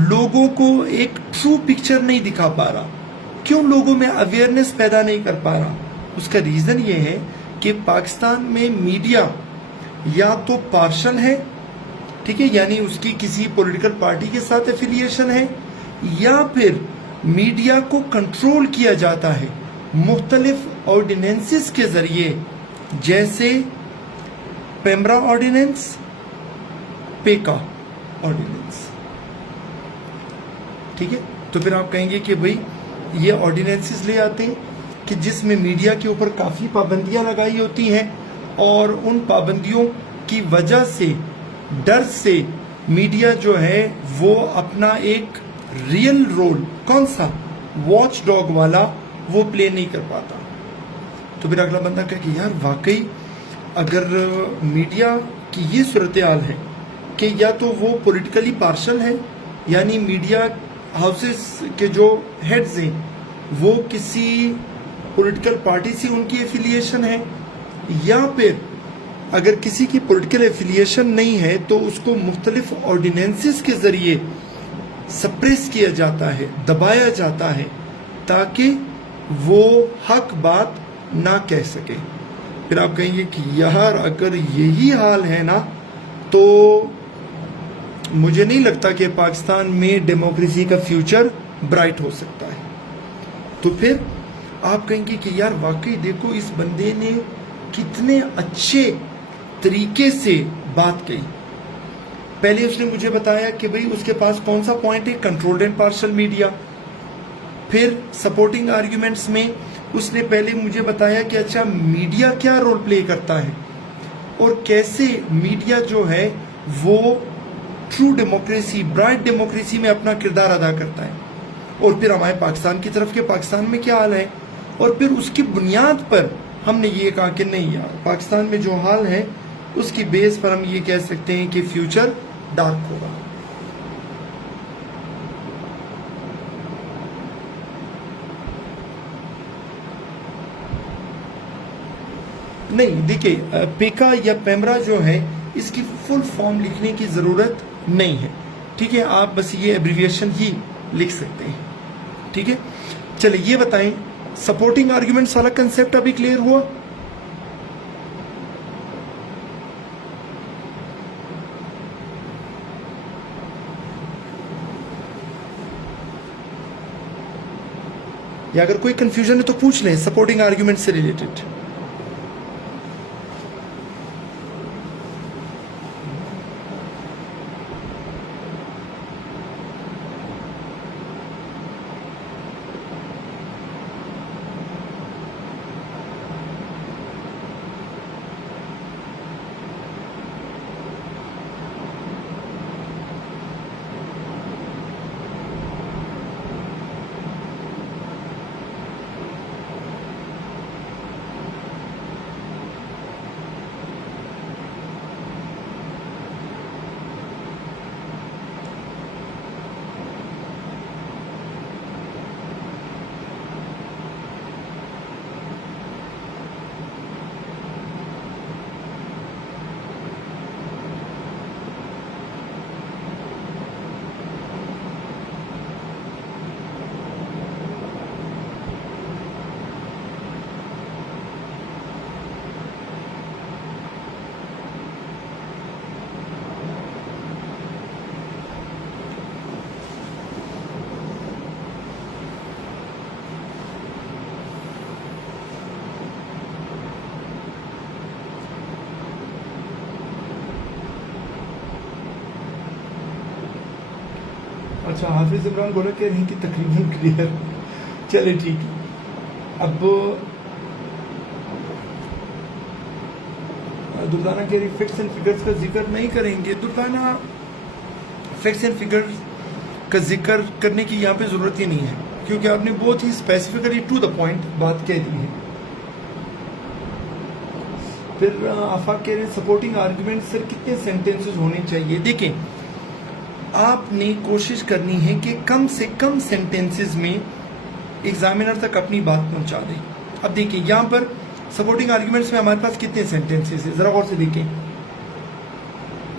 लोगों को एक ट्रू पिक्चर नहीं दिखा पा रहा, क्यों लोगों में अवेयरनेस पैदा नहीं कर पा रहा। उसका रीजन ये है कि पाकिस्तान में मीडिया या तो पार्शल है, ठीक है, यानी उसकी किसी पॉलिटिकल पार्टी के साथ एफिलिएशन है, या फिर मीडिया को कंट्रोल किया जाता है मुख्तलिफ ऑर्डिनेंसेस के जरिए, जैसे पेमरा ऑर्डिनेंस, पेका ऑर्डिनेंस। ठीक है, तो फिर आप कहेंगे कि भाई ये ऑर्डिनेंसेस ले आते हैं कि जिसमें मीडिया के ऊपर काफ़ी पाबंदियां लगाई होती हैं, और उन पाबंदियों की वजह से, डर से मीडिया जो है वो अपना एक रियल रोल, कौन सा, वॉच डॉग वाला, वो प्ले नहीं कर पाता। तो फिर अगला बंदा कहे कि यार वाकई अगर मीडिया की ये सूरत हाल है कि या तो वो पॉलिटिकली पार्शल है, यानी मीडिया हाउसेस के जो हेड्स हैं वो किसी पॉलिटिकल पार्टी से उनकी एफिलिएशन है, या फिर अगर किसी की पॉलिटिकल एफिलिएशन नहीं है तो उसको मुख्तलिफ ऑर्डिनेंसेस के जरिए सप्रेस किया जाता है, दबाया जाता है, ताकि वो हक बात ना कह सके। फिर आप कहेंगे कि यार अगर यही हाल है ना, तो मुझे नहीं लगता कि पाकिस्तान में डेमोक्रेसी का फ्यूचर ब्राइट हो सकता है। तो फिर आप कहेंगे कि यार वाकई देखो इस बंदे ने कितने अच्छे तरीके से बात कही। पहले उसने मुझे बताया कि भाई उसके पास कौन सा पॉइंट है, कंट्रोल्ड एंड पार्शल मीडिया। फिर सपोर्टिंग आर्ग्यूमेंट्स में उसने पहले मुझे बताया कि अच्छा मीडिया क्या रोल प्ले करता है और कैसे मीडिया जो है वो ट्रू डेमोक्रेसी, ब्राइट डेमोक्रेसी में अपना किरदार अदा करता है। और फिर हमारे पाकिस्तान की तरफ के पाकिस्तान में क्या हाल है, और फिर उसकी बुनियाद पर हमने ये कहा कि नहीं यार पाकिस्तान में जो हाल है उसकी बेस पर हम ये कह सकते हैं कि फ्यूचर डार्क होगा। नहीं, देखिए पेका या पेमरा जो है इसकी फुल फॉर्म लिखने की ज़रूरत नहीं है, ठीक है। आप बस ये एब्रिविएशन ही लिख सकते हैं, ठीक है। चलिए ये बताएं, सपोर्टिंग आर्ग्यूमेंट्स वाला कंसेप्ट अभी क्लियर हुआ? या अगर कोई कंफ्यूजन है तो पूछ लें सपोर्टिंग आर्ग्यूमेंट से रिलेटेड। अच्छा, हाफिज इमरान बोला कह रही कि तकरीबन क्लियर। चले ठीक है। अब दुर्दाना कह रही फैक्ट्स एंड फिगर्स का जिक्र नहीं करेंगे। दुर्दाना फैक्ट्स एंड फिगर्स का जिक्र करने की यहाँ पे ज़रूरत ही नहीं है, क्योंकि आपने बहुत ही स्पेसिफिकली टू द पॉइंट बात कह दी है। फिर आफाक कह रहे हैं सपोर्टिंग आर्ग्यूमेंट सर कितने सेंटेंसेस होने चाहिए। देखें, आपने कोशिश करनी है कि कम से कम सेंटेंसेस में एग्जामिनर तक अपनी बात पहुंचा दें। अब देखिए यहाँ पर सपोर्टिंग आर्ग्यूमेंट्स में हमारे पास कितने सेंटेंसेस हैं, जरा गौर से देखें।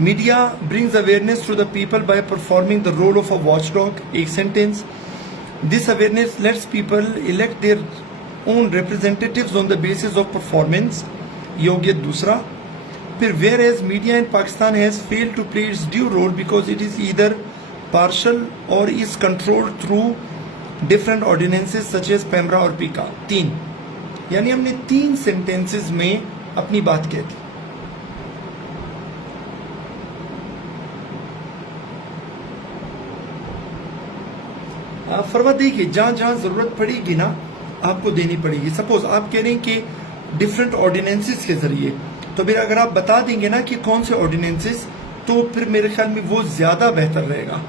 Media brings awareness to the people by performing the role of a watchdog, एक sentence. This awareness lets people elect their own representatives on the basis of performance, ये हो गया दूसरा। फिर whereas media in Pakistan has failed to play its due role because it is either partial or is controlled through different ordinances such as PEMRA और पीका, 3। यानी हमने 3 sentences में अपनी बात कह दी। फरवा देखिए, जहां जहां जरूरत पड़ेगी ना आपको देनी पड़ेगी। सपोज आप कह रहे हैं कि डिफरेंट ऑर्डिनेंसेस के जरिए, तो फिर अगर आप बता देंगे ना कि कौन से ऑर्डिनेंसेस, तो फिर मेरे ख्याल में वो ज्यादा बेहतर रहेगा।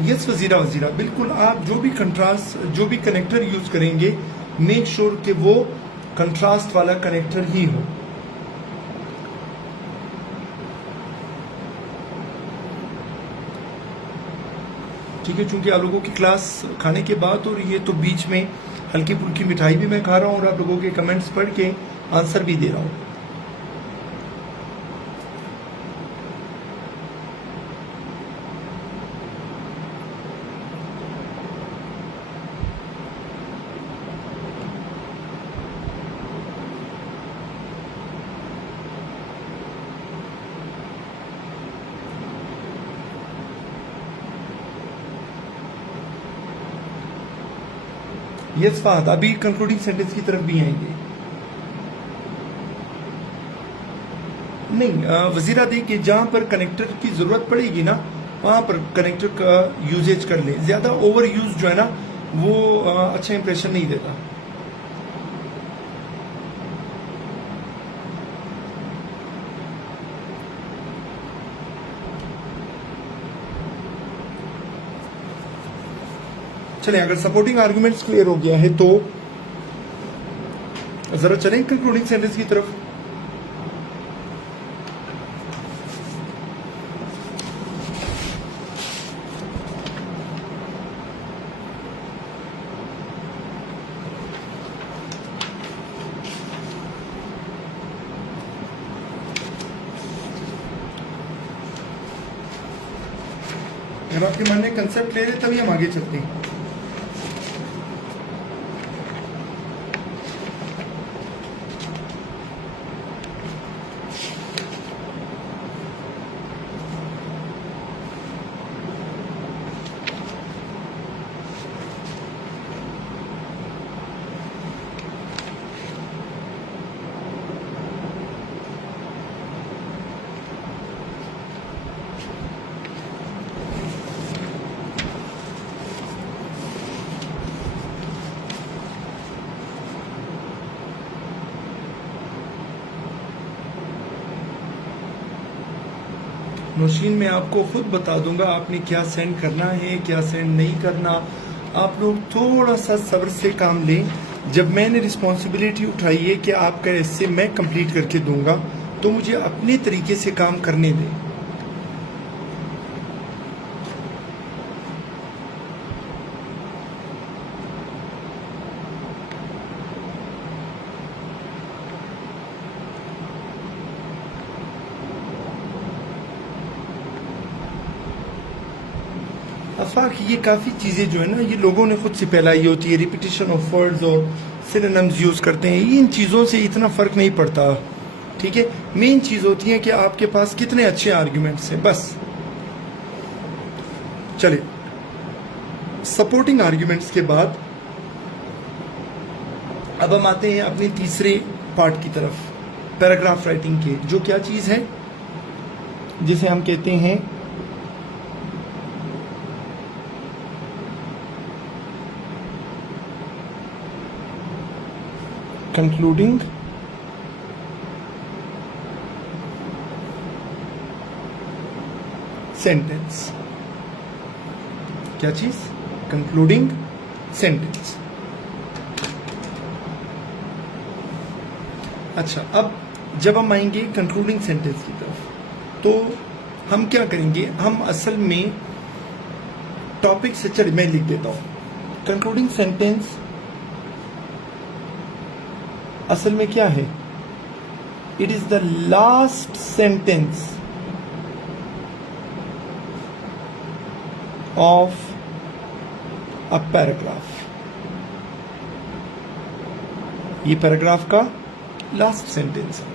यस वजीरा बिल्कुल, आप जो भी कंट्रास्ट, जो भी कनेक्टर यूज करेंगे, मेक श्योर कि वो कंट्रास्ट वाला कनेक्टर ही हो। ठीक है, चूंकि आप लोगों की क्लास खाने के बाद और ये तो बीच में हल्की फुल्की मिठाई भी मैं खा रहा हूँ और आप लोगों के कमेंट्स पढ़ के आंसर भी दे रहा हूँ। यस फाहद, अभी कंक्लूडिंग सेंटेंस की तरफ भी आएंगे। नहीं वजीरा देखिए, जहां पर कनेक्टर की जरूरत पड़ेगी ना वहां पर कनेक्टर का यूजेज कर ले। ज्यादा ओवर यूज जो है ना वो अच्छा इंप्रेशन नहीं देता। चलिए, अगर सपोर्टिंग आर्गुमेंट्स क्लियर हो गया है तो जरा चलें कंक्लूडिंग सेंटेंस की तरफ। अगर आपके मन में कंसेप्ट ले रहे तभी हम आगे चलते हैं। नौशीन मैं आपको खुद बता दूंगा आपने क्या सेंड करना है, क्या सेंड नहीं करना। आप लोग थोड़ा सा सब्र से काम लें। जब मैंने रिस्पॉन्सिबिलिटी उठाई है कि आपका ऐसे मैं कंप्लीट करके दूंगा, तो मुझे अपने तरीके से काम करने दें। अफाक, ये काफ़ी चीज़ें जो है ना, ये लोगों ने खुद से फैलाई होती है। रिपीटिशन ऑफ वर्ड्स और सिनोनिम्स यूज़ करते हैं। इन चीज़ों से इतना फ़र्क नहीं पड़ता, ठीक है। मेन चीज़ होती है कि आपके पास कितने अच्छे आर्ग्यूमेंट्स हैं, बस। चलिए, सपोर्टिंग आर्ग्यूमेंट्स के बाद अब हम आते हैं अपने तीसरे पार्ट की तरफ, पैराग्राफ राइटिंग के, जो क्या चीज़ है, जिसे हम कहते हैं कंक्लूडिंग सेंटेंस। क्या चीज? Concluding sentence. अच्छा, अब जब हम आएंगे कंक्लूडिंग सेंटेंस की तरफ, तो हम क्या करेंगे? हम असल में टॉपिक से, चलिए मैं लिख देता हूं। कंक्लूडिंग सेंटेंस असल में क्या है? It is the last sentence of a paragraph. ये पैराग्राफ का लास्ट सेंटेंस है,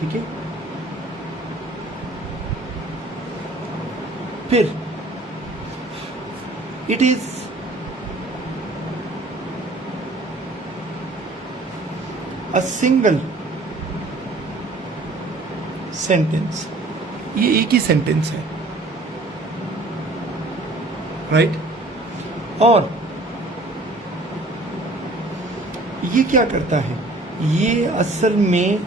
ठीक है। फिर it is a single sentence। ये एक ही सेंटेंस है, राइट। और ये क्या करता है? ये असल में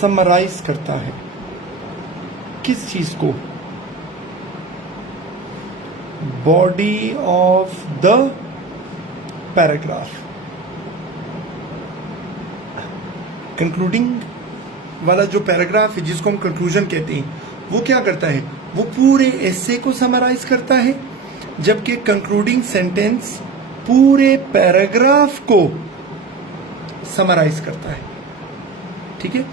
समराइज करता है किस चीज को? Body of the paragraph. Concluding वाला जो पैराग्राफ है, जिसको हम कंक्लूजन कहते हैं, वो क्या करता है? वो पूरे एसे को समराइज करता है, जबकि कंक्लूडिंग सेंटेंस पूरे पैराग्राफ को समराइज करता है, ठीक है।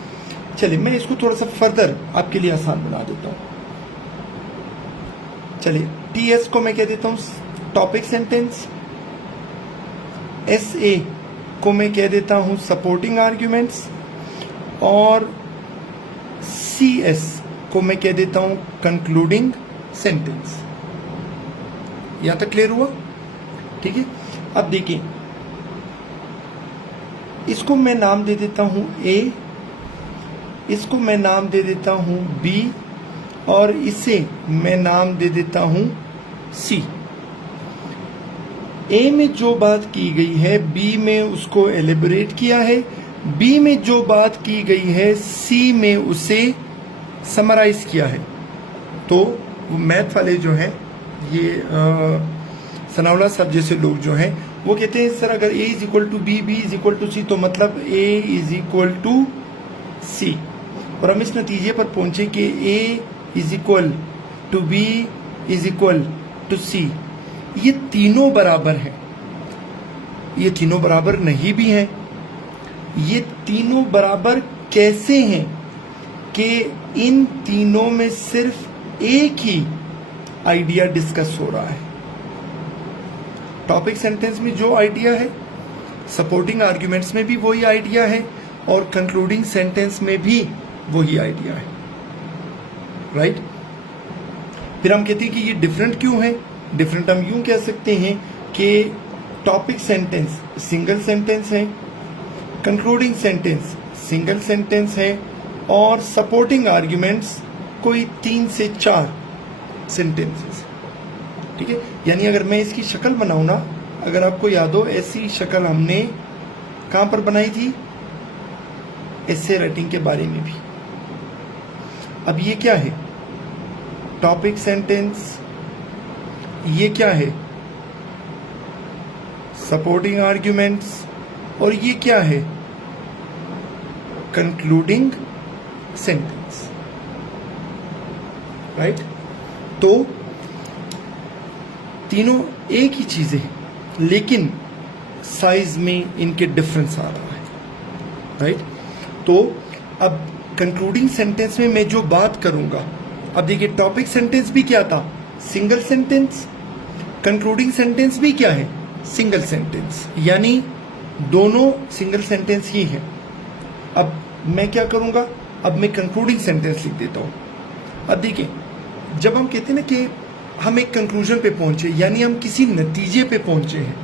चलिए, मैं इसको थोड़ा सा फर्दर आपके लिए आसान बना देता हूं। चलिए, टीएस को मैं कह देता हूं टॉपिक सेंटेंस, एस ए को मैं कह देता हूं सपोर्टिंग आर्ग्यूमेंट्स, और सी एस को मैं कह देता हूं कंक्लूडिंग सेंटेंस। यहां तक क्लियर हुआ? ठीक है। अब देखिए, इसको मैं नाम दे देता हूं ए, इसको मैं नाम दे देता हूं बी, और इसे मैं नाम दे देता हूं सी। ए में जो बात की गई है, बी में उसको एलिबरेट किया है, बी में जो बात की गई है, सी में उसे समराइज किया है। तो मैथ वाले जो है, ये सनावला साहब जैसे लोग जो हैं वो कहते हैं सर अगर A is equal to B, B is equal to C, तो मतलब A is equal to C, और हम इस नतीजे पर पहुंचे कि A is equal to B is equal to C, ये तीनों बराबर हैं। ये तीनों बराबर नहीं भी हैं। ये तीनों बराबर कैसे हैं कि इन तीनों में सिर्फ एक ही आइडिया डिस्कस हो रहा है। टॉपिक सेंटेंस में जो आइडिया है, सपोर्टिंग आर्ग्यूमेंट्स में भी वही आइडिया है, और कंक्लूडिंग सेंटेंस में भी वही आइडिया है, राइट? फिर हम कहते हैं कि ये डिफरेंट क्यों है। डिफरेंट हम यूं कह सकते हैं कि टॉपिक सेंटेंस सिंगल सेंटेंस है, कंक्लूडिंग सेंटेंस सिंगल सेंटेंस है, और सपोर्टिंग आर्ग्यूमेंट्स कोई 3 से 4 सेंटेंसेस। ठीक है, यानी अगर मैं इसकी शक्ल बनाऊं ना, अगर आपको याद हो, ऐसी शक्ल हमने कहां पर बनाई थी, एसे राइटिंग के बारे में भी। अब ये क्या है, टॉपिक सेंटेंस, ये क्या है, सपोर्टिंग आर्ग्यूमेंट्स, और ये क्या है, कंक्लूडिंग सेंटेंस, राइट? तो तीनों एक ही चीजें हैं, लेकिन साइज में इनके डिफरेंस आ रहा है, राइट? तो अब कंक्लूडिंग सेंटेंस में मैं जो बात करूंगा, अब देखिए टॉपिक सेंटेंस भी क्या था, सिंगल सेंटेंस, कंक्लूडिंग सेंटेंस भी क्या है, सिंगल सेंटेंस, यानी दोनों सिंगल सेंटेंस ही हैं। अब मैं क्या करूंगा, अब मैं कंक्लूडिंग सेंटेंस लिख देता हूं। अब देखिए, जब हम कहते हैं ना कि हम एक कंक्लूजन पे पहुंचे, यानी हम किसी नतीजे पे पहुंचे हैं,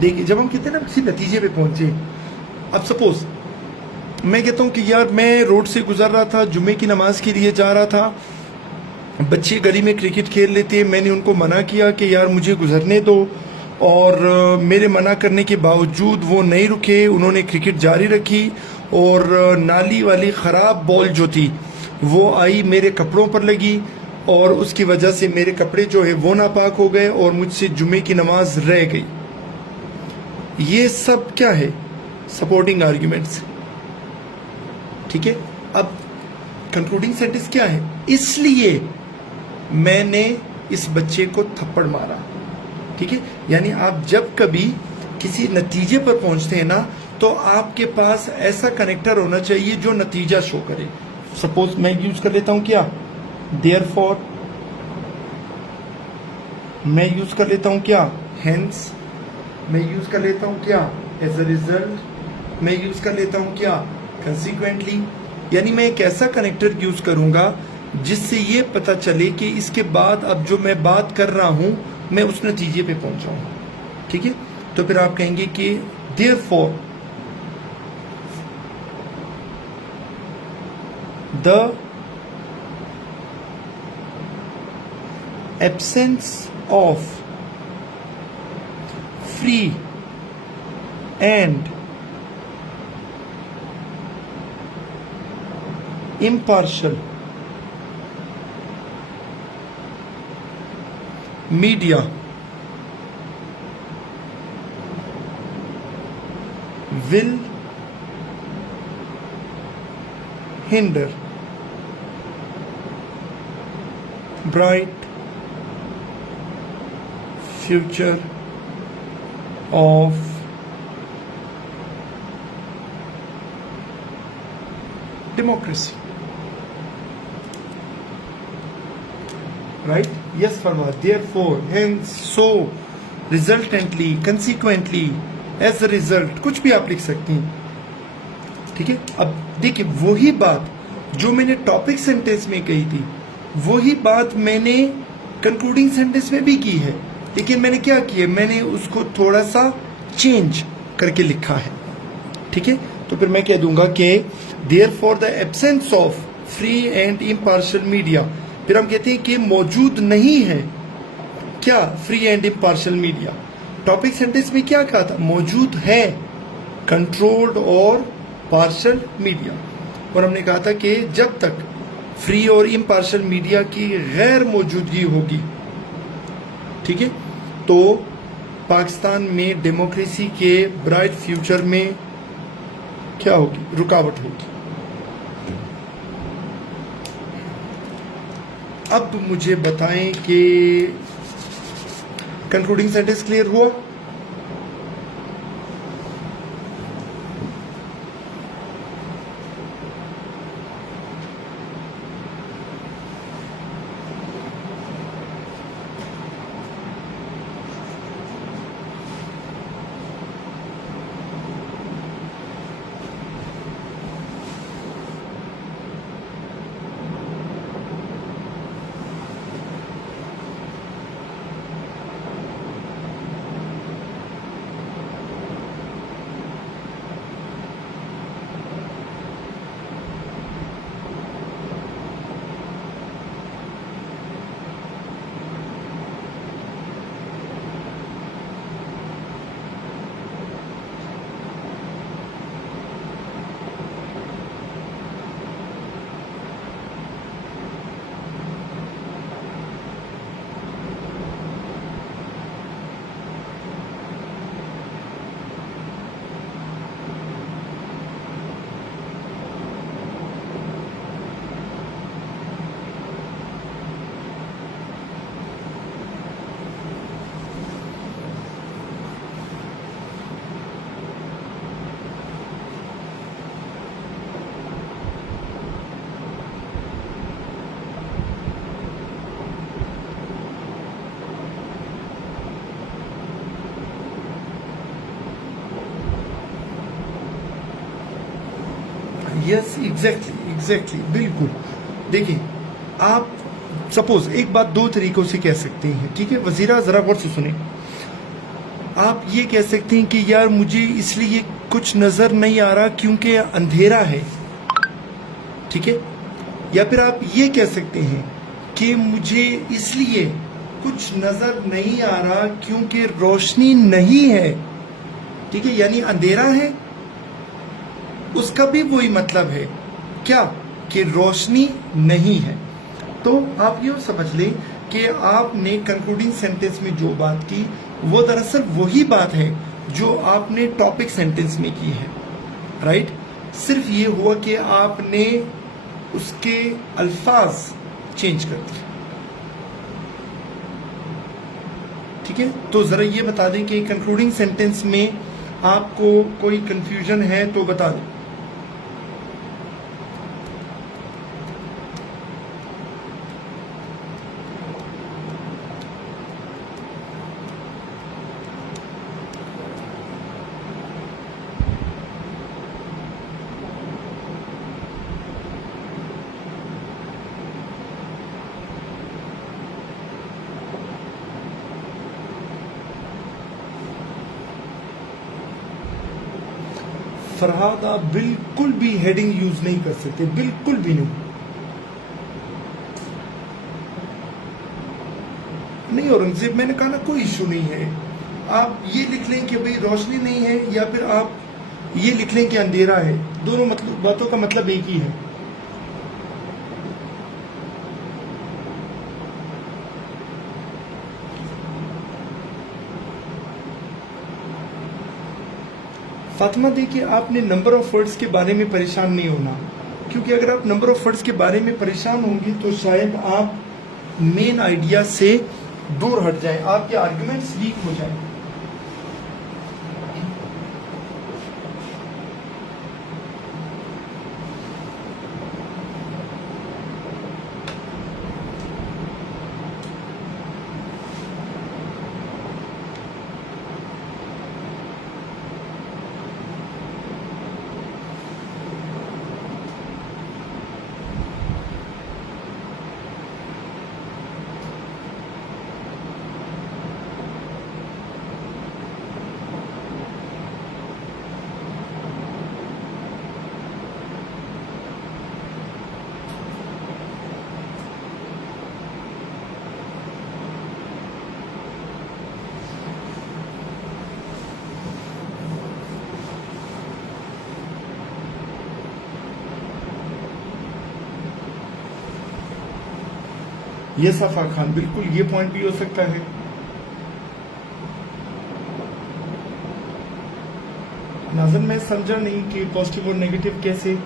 देखिए जब हम कहते हैं ना किसी नतीजे पे पहुंचे, अब सपोज मैं कहता हूं कि यार मैं रोड से गुजर रहा था, जुम्मे की नमाज के लिए जा रहा था, बच्चे गली में क्रिकेट खेल लेते हैं, मैंने उनको मना किया कि यार मुझे गुजरने दो, और मेरे मना करने के बावजूद वो नहीं रुके, उन्होंने क्रिकेट जारी रखी, और नाली वाली ख़राब बॉल जो थी वो आई मेरे कपड़ों पर लगी, और उसकी वजह से मेरे कपड़े जो है वो नापाक हो गए, और मुझसे जुम्मे की नमाज रह गई। ये सब क्या है, सपोर्टिंग आर्ग्यूमेंट्स। ठीक है, अब कंक्लूडिंग सेंटेंस क्या है, इसलिए मैंने इस बच्चे को थप्पड़ मारा। ठीक है, यानी आप जब कभी किसी नतीजे पर पहुंचते हैं ना, तो आपके पास ऐसा कनेक्टर होना चाहिए जो नतीजा शो करे। सपोज मैं यूज कर लेता हूं क्या, देयरफॉर, मैं यूज कर लेता हूं क्या, हेंस, मैं यूज कर लेता हूं क्या, एज अ रिजल्ट, मैं यूज कर लेता हूं क्या, कंसिक्वेंटली। यानी मैं एक ऐसा कनेक्टर यूज करूंगा जिससे ये पता चले कि इसके बाद अब जो मैं बात कर रहा हूं मैं उस नतीजे पे पहुंचा हूं। ठीक है, तो फिर आप कहेंगे कि therefore the absence of free and impartial media will hinder bright future of democracy. Right? Yes, Farwa. Therefore, hence, so, resultantly, consequently, as a result, कुछ भी आप लिख सकती हैं। ठीक है, अब देखिए वही बात जो मैंने टॉपिक सेंटेंस में कही थी, वही बात मैंने कंक्लूडिंग सेंटेंस में भी की है, लेकिन मैंने क्या किया, मैंने उसको थोड़ा सा चेंज करके लिखा है। ठीक है, तो फिर मैं कह दूंगा कि therefore the absence of free and impartial media, फिर हम कहते हैं कि मौजूद नहीं है क्या, free and impartial media. Topic sentence में क्या कहा था, मौजूद है कंट्रोल्ड और पार्शल मीडिया। और हमने कहा था कि जब तक फ्री और इम्पार्शल मीडिया की गैर मौजूदगी होगी, ठीक है, तो पाकिस्तान में डेमोक्रेसी के ब्राइट फ्यूचर में क्या होगी, रुकावट होगी। अब मुझे बताएं कि कंक्लूडिंग सेंटेंस क्लियर हुआ? यस, एग्जैक्टली, बिल्कुल। देखिए, आप सपोज एक बात दो तरीकों से कह सकते हैं, ठीक है वजीरा, जरा गौर से सुने। आप ये कह सकते हैं कि यार मुझे इसलिए कुछ नजर नहीं आ रहा क्योंकि अंधेरा है, ठीक है। या फिर आप ये कह सकते हैं कि मुझे इसलिए कुछ नजर नहीं आ रहा क्योंकि रोशनी नहीं है, ठीक है। यानी अंधेरा है, उसका भी वही मतलब है क्या, कि रोशनी नहीं है। तो आप ये समझ लें कि आपने कंक्लूडिंग सेंटेंस में जो बात की वो दरअसल वही बात है जो आपने टॉपिक सेंटेंस में की है, राइट। सिर्फ ये हुआ कि आपने उसके अल्फाज चेंज कर दिए, ठीक है। तो जरा ये बता दें कि कंक्लूडिंग सेंटेंस में आपको कोई कंफ्यूजन है तो बता दें। फरहाद, आप बिल्कुल भी हेडिंग यूज नहीं कर सकते, बिल्कुल भी नहीं। नहीं औरंगजेब, मैंने कहा ना कोई इशू नहीं है। आप ये लिख लें कि भाई रोशनी नहीं है, या फिर आप ये लिख लें कि अंधेरा है, दोनों मतलब बातों का मतलब एक ही है। फातिमा, देखिए आपने नंबर ऑफ वर्ड्स के बारे में परेशान नहीं होना, क्योंकि अगर आप नंबर ऑफ वर्ड्स के बारे में परेशान होंगे तो शायद आप मेन आइडिया से दूर हट जाएं, आपके आर्गुमेंट्स वीक हो जाएं। ये सफा खान, बिल्कुल ये पॉइंट भी हो सकता है। नाज़न मैं समझा नहीं कि पॉजिटिव और नेगेटिव कैसे।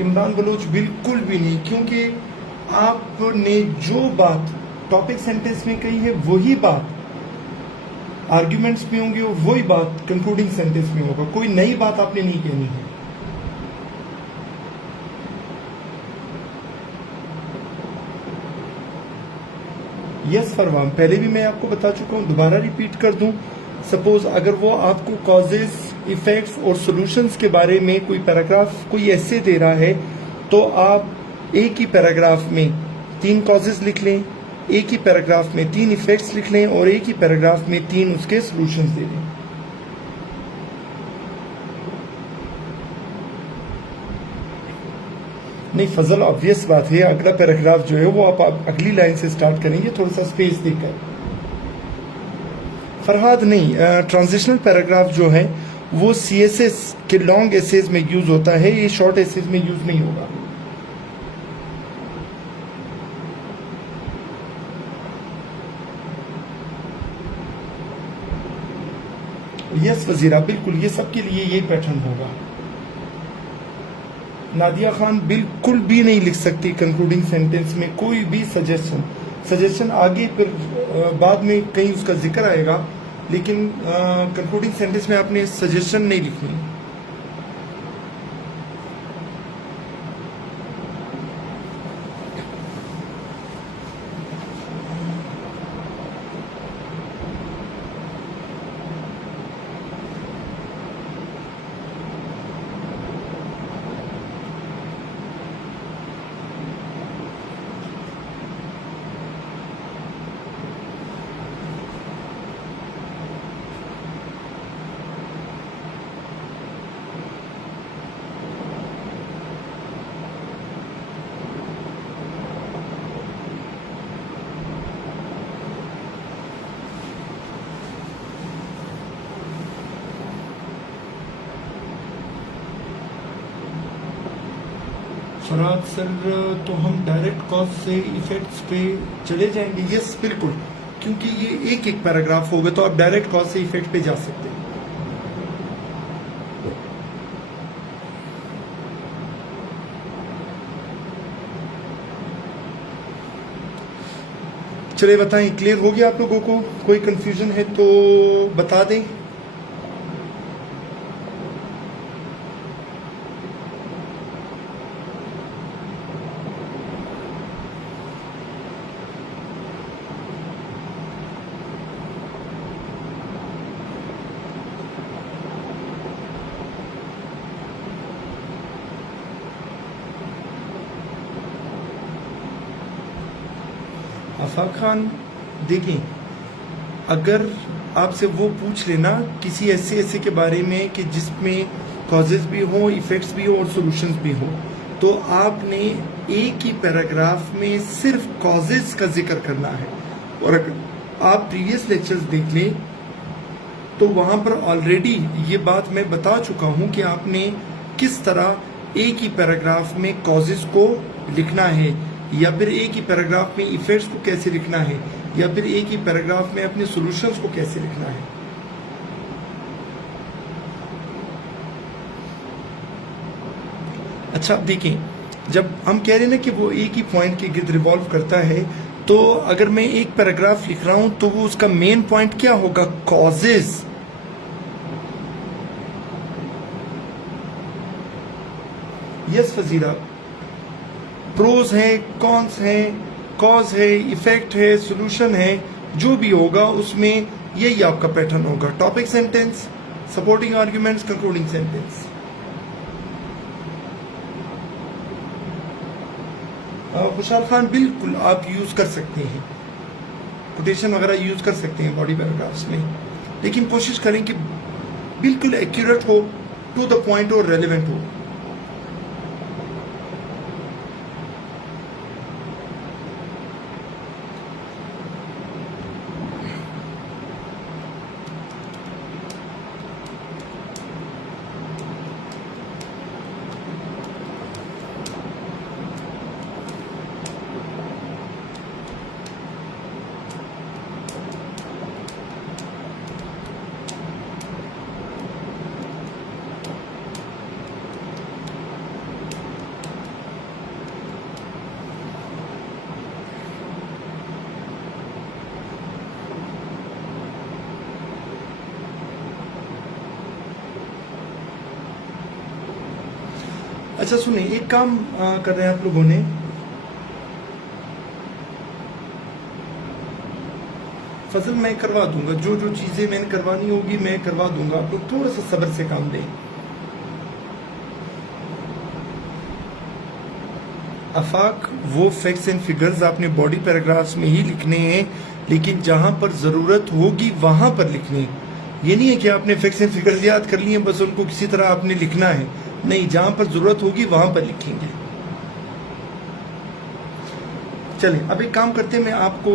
इमरान बलोच बिल्कुल भी नहीं, क्योंकि आपने जो बात टॉपिक सेंटेंस में कही है वही बात आर्ग्यूमेंट्स में होंगी और वही बात कंक्लूडिंग सेंटेंस में होगा। कोई नई बात आपने नहीं कहनी है। यस फरवाम, पहले भी मैं आपको बता चुका हूं, दोबारा रिपीट कर दूं। सपोज अगर वो आपको कॉजेस, इफेक्ट्स और सॉल्यूशंस के बारे में कोई पैराग्राफ, कोई ऐसे दे रहा है, तो आप एक ही पैराग्राफ में 3 कॉजेस लिख लें, एक ही पैराग्राफ में 3 इफेक्ट्स लिख लें और एक ही पैराग्राफ में 3 उसके सॉल्यूशंस दे दें। नहीं फजल, ऑब्वियस बात है, अगला पैराग्राफ जो है वो आप अगली लाइन से स्टार्ट करेंगे, थोड़ा सा स्पेस देकर। फरहाद नहीं, ट्रांजिशनल पैराग्राफ जो है वो CSS के लॉन्ग एसेज में यूज होता है, ये शॉर्ट एसेज में यूज नहीं होगा। यस वजीरा, बिल्कुल ये सबके लिए यही पैटर्न होगा। नादिया खान बिल्कुल भी नहीं लिख सकती कंक्लूडिंग सेंटेंस में कोई भी सजेशन आगे फिर बाद में कहीं उसका जिक्र आएगा, लेकिन कंक्लूडिंग सेंटेंस में आपने सजेशन नहीं लिखनी। फराद सर, तो हम डायरेक्ट कॉज से इफेक्ट्स पे चले जाएंगे? यस बिल्कुल, क्योंकि ये एक एक पैराग्राफ होगा तो आप डायरेक्ट कॉज से इफेक्ट पे जा सकते हैं। चलिए बताएं, क्लियर हो गया आप लोगों को? कोई कंफ्यूजन है तो बता दें। आफाक खान, देखें, अगर आपसे वो पूछ लेना किसी ऐसे के बारे में कि जिसमें कॉजेज भी हो, इफेक्ट्स भी हो और सॉल्यूशंस भी हो, तो आपने एक ही पैराग्राफ में सिर्फ कॉजेज का जिक्र करना है। और अगर आप प्रीवियस लेक्चर्स देख लें तो वहां पर ऑलरेडी ये बात मैं बता चुका हूं कि आपने किस तरह एक ही पैराग्राफ में कॉजेज को लिखना है, या फिर एक ही पैराग्राफ में इफेक्ट्स को कैसे लिखना है, या फिर एक ही पैराग्राफ में अपने सॉल्यूशंस को कैसे लिखना है। अच्छा अब देखें, जब हम कह रहे हैं ना कि वो एक ही पॉइंट के गिर्द रिवॉल्व करता है, तो अगर मैं एक पैराग्राफ लिख रहा हूं तो वो उसका मेन पॉइंट क्या होगा? कॉजेज। यस फजीरा, प्रोज है, कॉन्स है, कॉज है, इफेक्ट है, सॉल्यूशन है, जो भी होगा उसमें यही आपका पैटर्न होगा। Topic sentence, supporting arguments, concluding sentence. Khushal Khan, बिल्कुल आप यूज कर सकते हैं, कोटेशन वगैरह यूज कर सकते हैं बॉडी पैराग्राफ्स में, लेकिन कोशिश करें कि बिल्कुल एक्यूरेट हो, टू द पॉइंट और रेलेवेंट हो। अच्छा सुनिए, एक काम कर रहे हैं आप लोगों ने, फजल मैं करवा दूंगा, जो जो चीजें मैंने करवानी होगी मैं करवा दूंगा, आप लोग थोड़ा सा सब्र से काम दें। आफाक, वो फैक्ट्स एंड फिगर्स आपने बॉडी पैराग्राफ्स में ही लिखने हैं, लेकिन जहां पर जरूरत होगी वहां पर लिखने हैं। ये नहीं है कि आपने फैक्ट्स एंड फिगर्स याद कर लिए बस उनको किसी तरह आपने लिखना है, नहीं, जहां पर जरूरत होगी वहां पर लिखेंगे। चलिए अब एक काम करते हैं, मैं आपको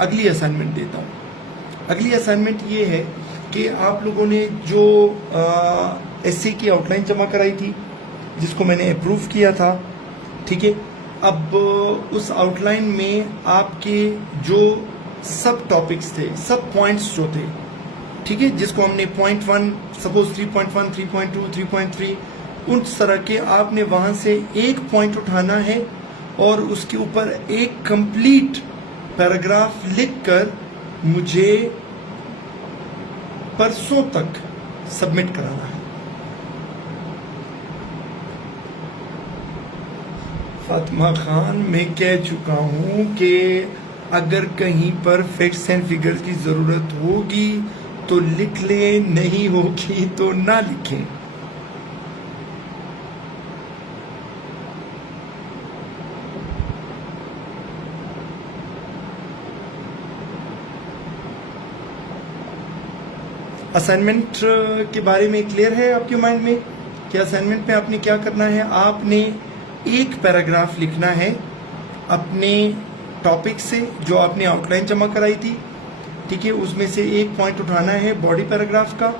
अगली असाइनमेंट देता हूं। अगली असाइनमेंट ये है कि आप लोगों ने जो एसए की आउटलाइन जमा कराई थी, जिसको मैंने अप्रूव किया था, ठीक है, अब उस आउटलाइन में आपके जो सब टॉपिक्स थे, सब पॉइंट्स जो थे, ठीक है, जिसको हमने पॉइंट 1 सपोज 3.1, 3.2, 3.3 उन तरह के, आपने वहां से एक पॉइंट उठाना है और उसके ऊपर एक कंप्लीट पैराग्राफ लिखकर मुझे परसों तक सबमिट कराना है। फातिमा खान, मैं कह चुका हूं कि अगर कहीं पर फैक्ट्स एंड फिगर्स की जरूरत होगी तो लिख लें, नहीं होगी तो ना लिखें। असाइनमेंट के बारे में क्लियर है आपके माइंड में कि असाइनमेंट में आपने क्या करना है? आपने एक पैराग्राफ लिखना है अपने टॉपिक से जो आपने आउटलाइन जमा कराई थी, ठीक है, उसमें से एक पॉइंट उठाना है बॉडी पैराग्राफ का,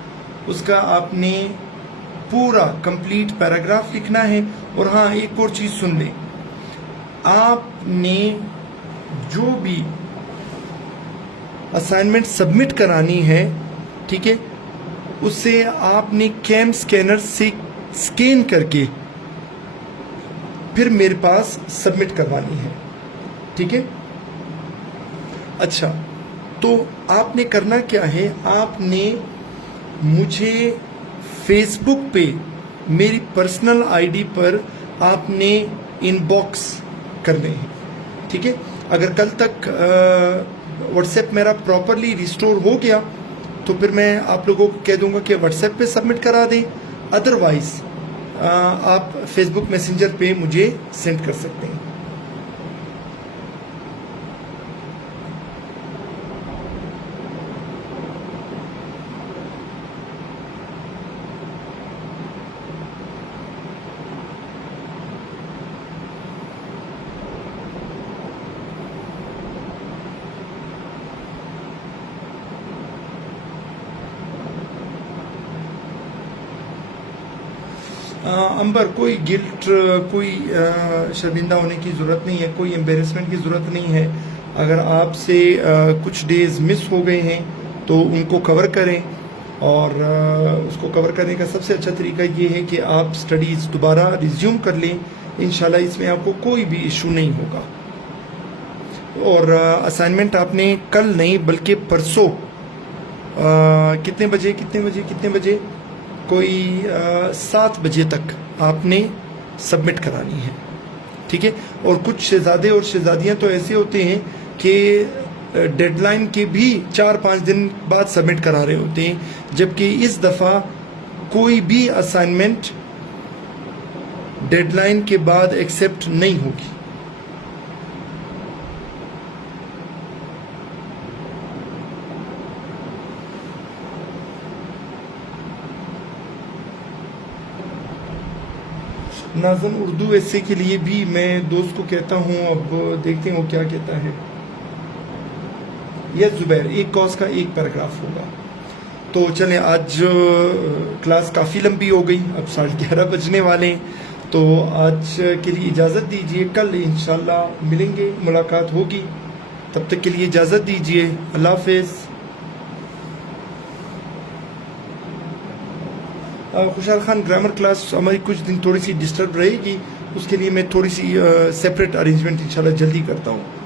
उसका आपने पूरा कंप्लीट पैराग्राफ लिखना है। और हाँ, एक और चीज सुन लें, आपने जो भी असाइनमेंट सबमिट करानी है, ठीक है, उसे आपने कैम स्कैनर से स्कैन करके फिर मेरे पास सबमिट करवानी है, ठीक है। अच्छा, तो आपने करना क्या है, आपने मुझे फेसबुक पे मेरी पर्सनल आईडी पर आपने इनबॉक्स करने हैं, ठीक है। अगर कल तक व्हाट्सएप मेरा प्रॉपरली रिस्टोर हो गया तो फिर मैं आप लोगों को कह दूंगा कि व्हाट्सएप पे सबमिट करा दें, अदरवाइज आप फेसबुक मैसेंजर पे मुझे सेंड कर सकते हैं। अंबर, कोई गिल्ट, कोई शर्मिंदा होने की ज़रूरत नहीं है, कोई एम्बेरसमेंट की ज़रूरत नहीं है। अगर आपसे कुछ डेज मिस हो गए हैं तो उनको कवर करें, और उसको कवर करने का सबसे अच्छा तरीका ये है कि आप स्टडीज़ दोबारा रिज्यूम कर लें। इंशाल्लाह इसमें आपको कोई भी इशू नहीं होगा। और असाइनमेंट आपने कल नहीं बल्कि परसों कितने बजे कोई 7 बजे तक आपने सबमिट करानी है, ठीक है। और कुछ शहजादे और शहजादियां तो ऐसे होते हैं कि डेडलाइन के भी 4-5 दिन बाद सबमिट करा रहे होते हैं, जबकि इस दफ़ा कोई भी असाइनमेंट डेडलाइन के बाद एक्सेप्ट नहीं होगी। नाज़न, उर्दू ऐसे के लिए भी मैं दोस्त को कहता हूँ, अब देखते हैं वो क्या कहता है। यस जुबैर, एक कॉज का एक पैराग्राफ होगा। तो चलें, आज क्लास काफ़ी लंबी हो गई, अब 11:30 बजने वाले हैं, तो आज के लिए इजाज़त दीजिए। कल इंशाल्लाह मिलेंगे, मुलाकात होगी, तब तक के लिए इजाज़त दीजिए। अल्लाह हाफ़िज़। खुशहाल खान, ग्रामर क्लास हमारी कुछ दिन थोड़ी सी डिस्टर्ब रहेगी, उसके लिए मैं थोड़ी सी सेपरेट अरेंजमेंट इंशाल्लाह जल्दी करता हूँ।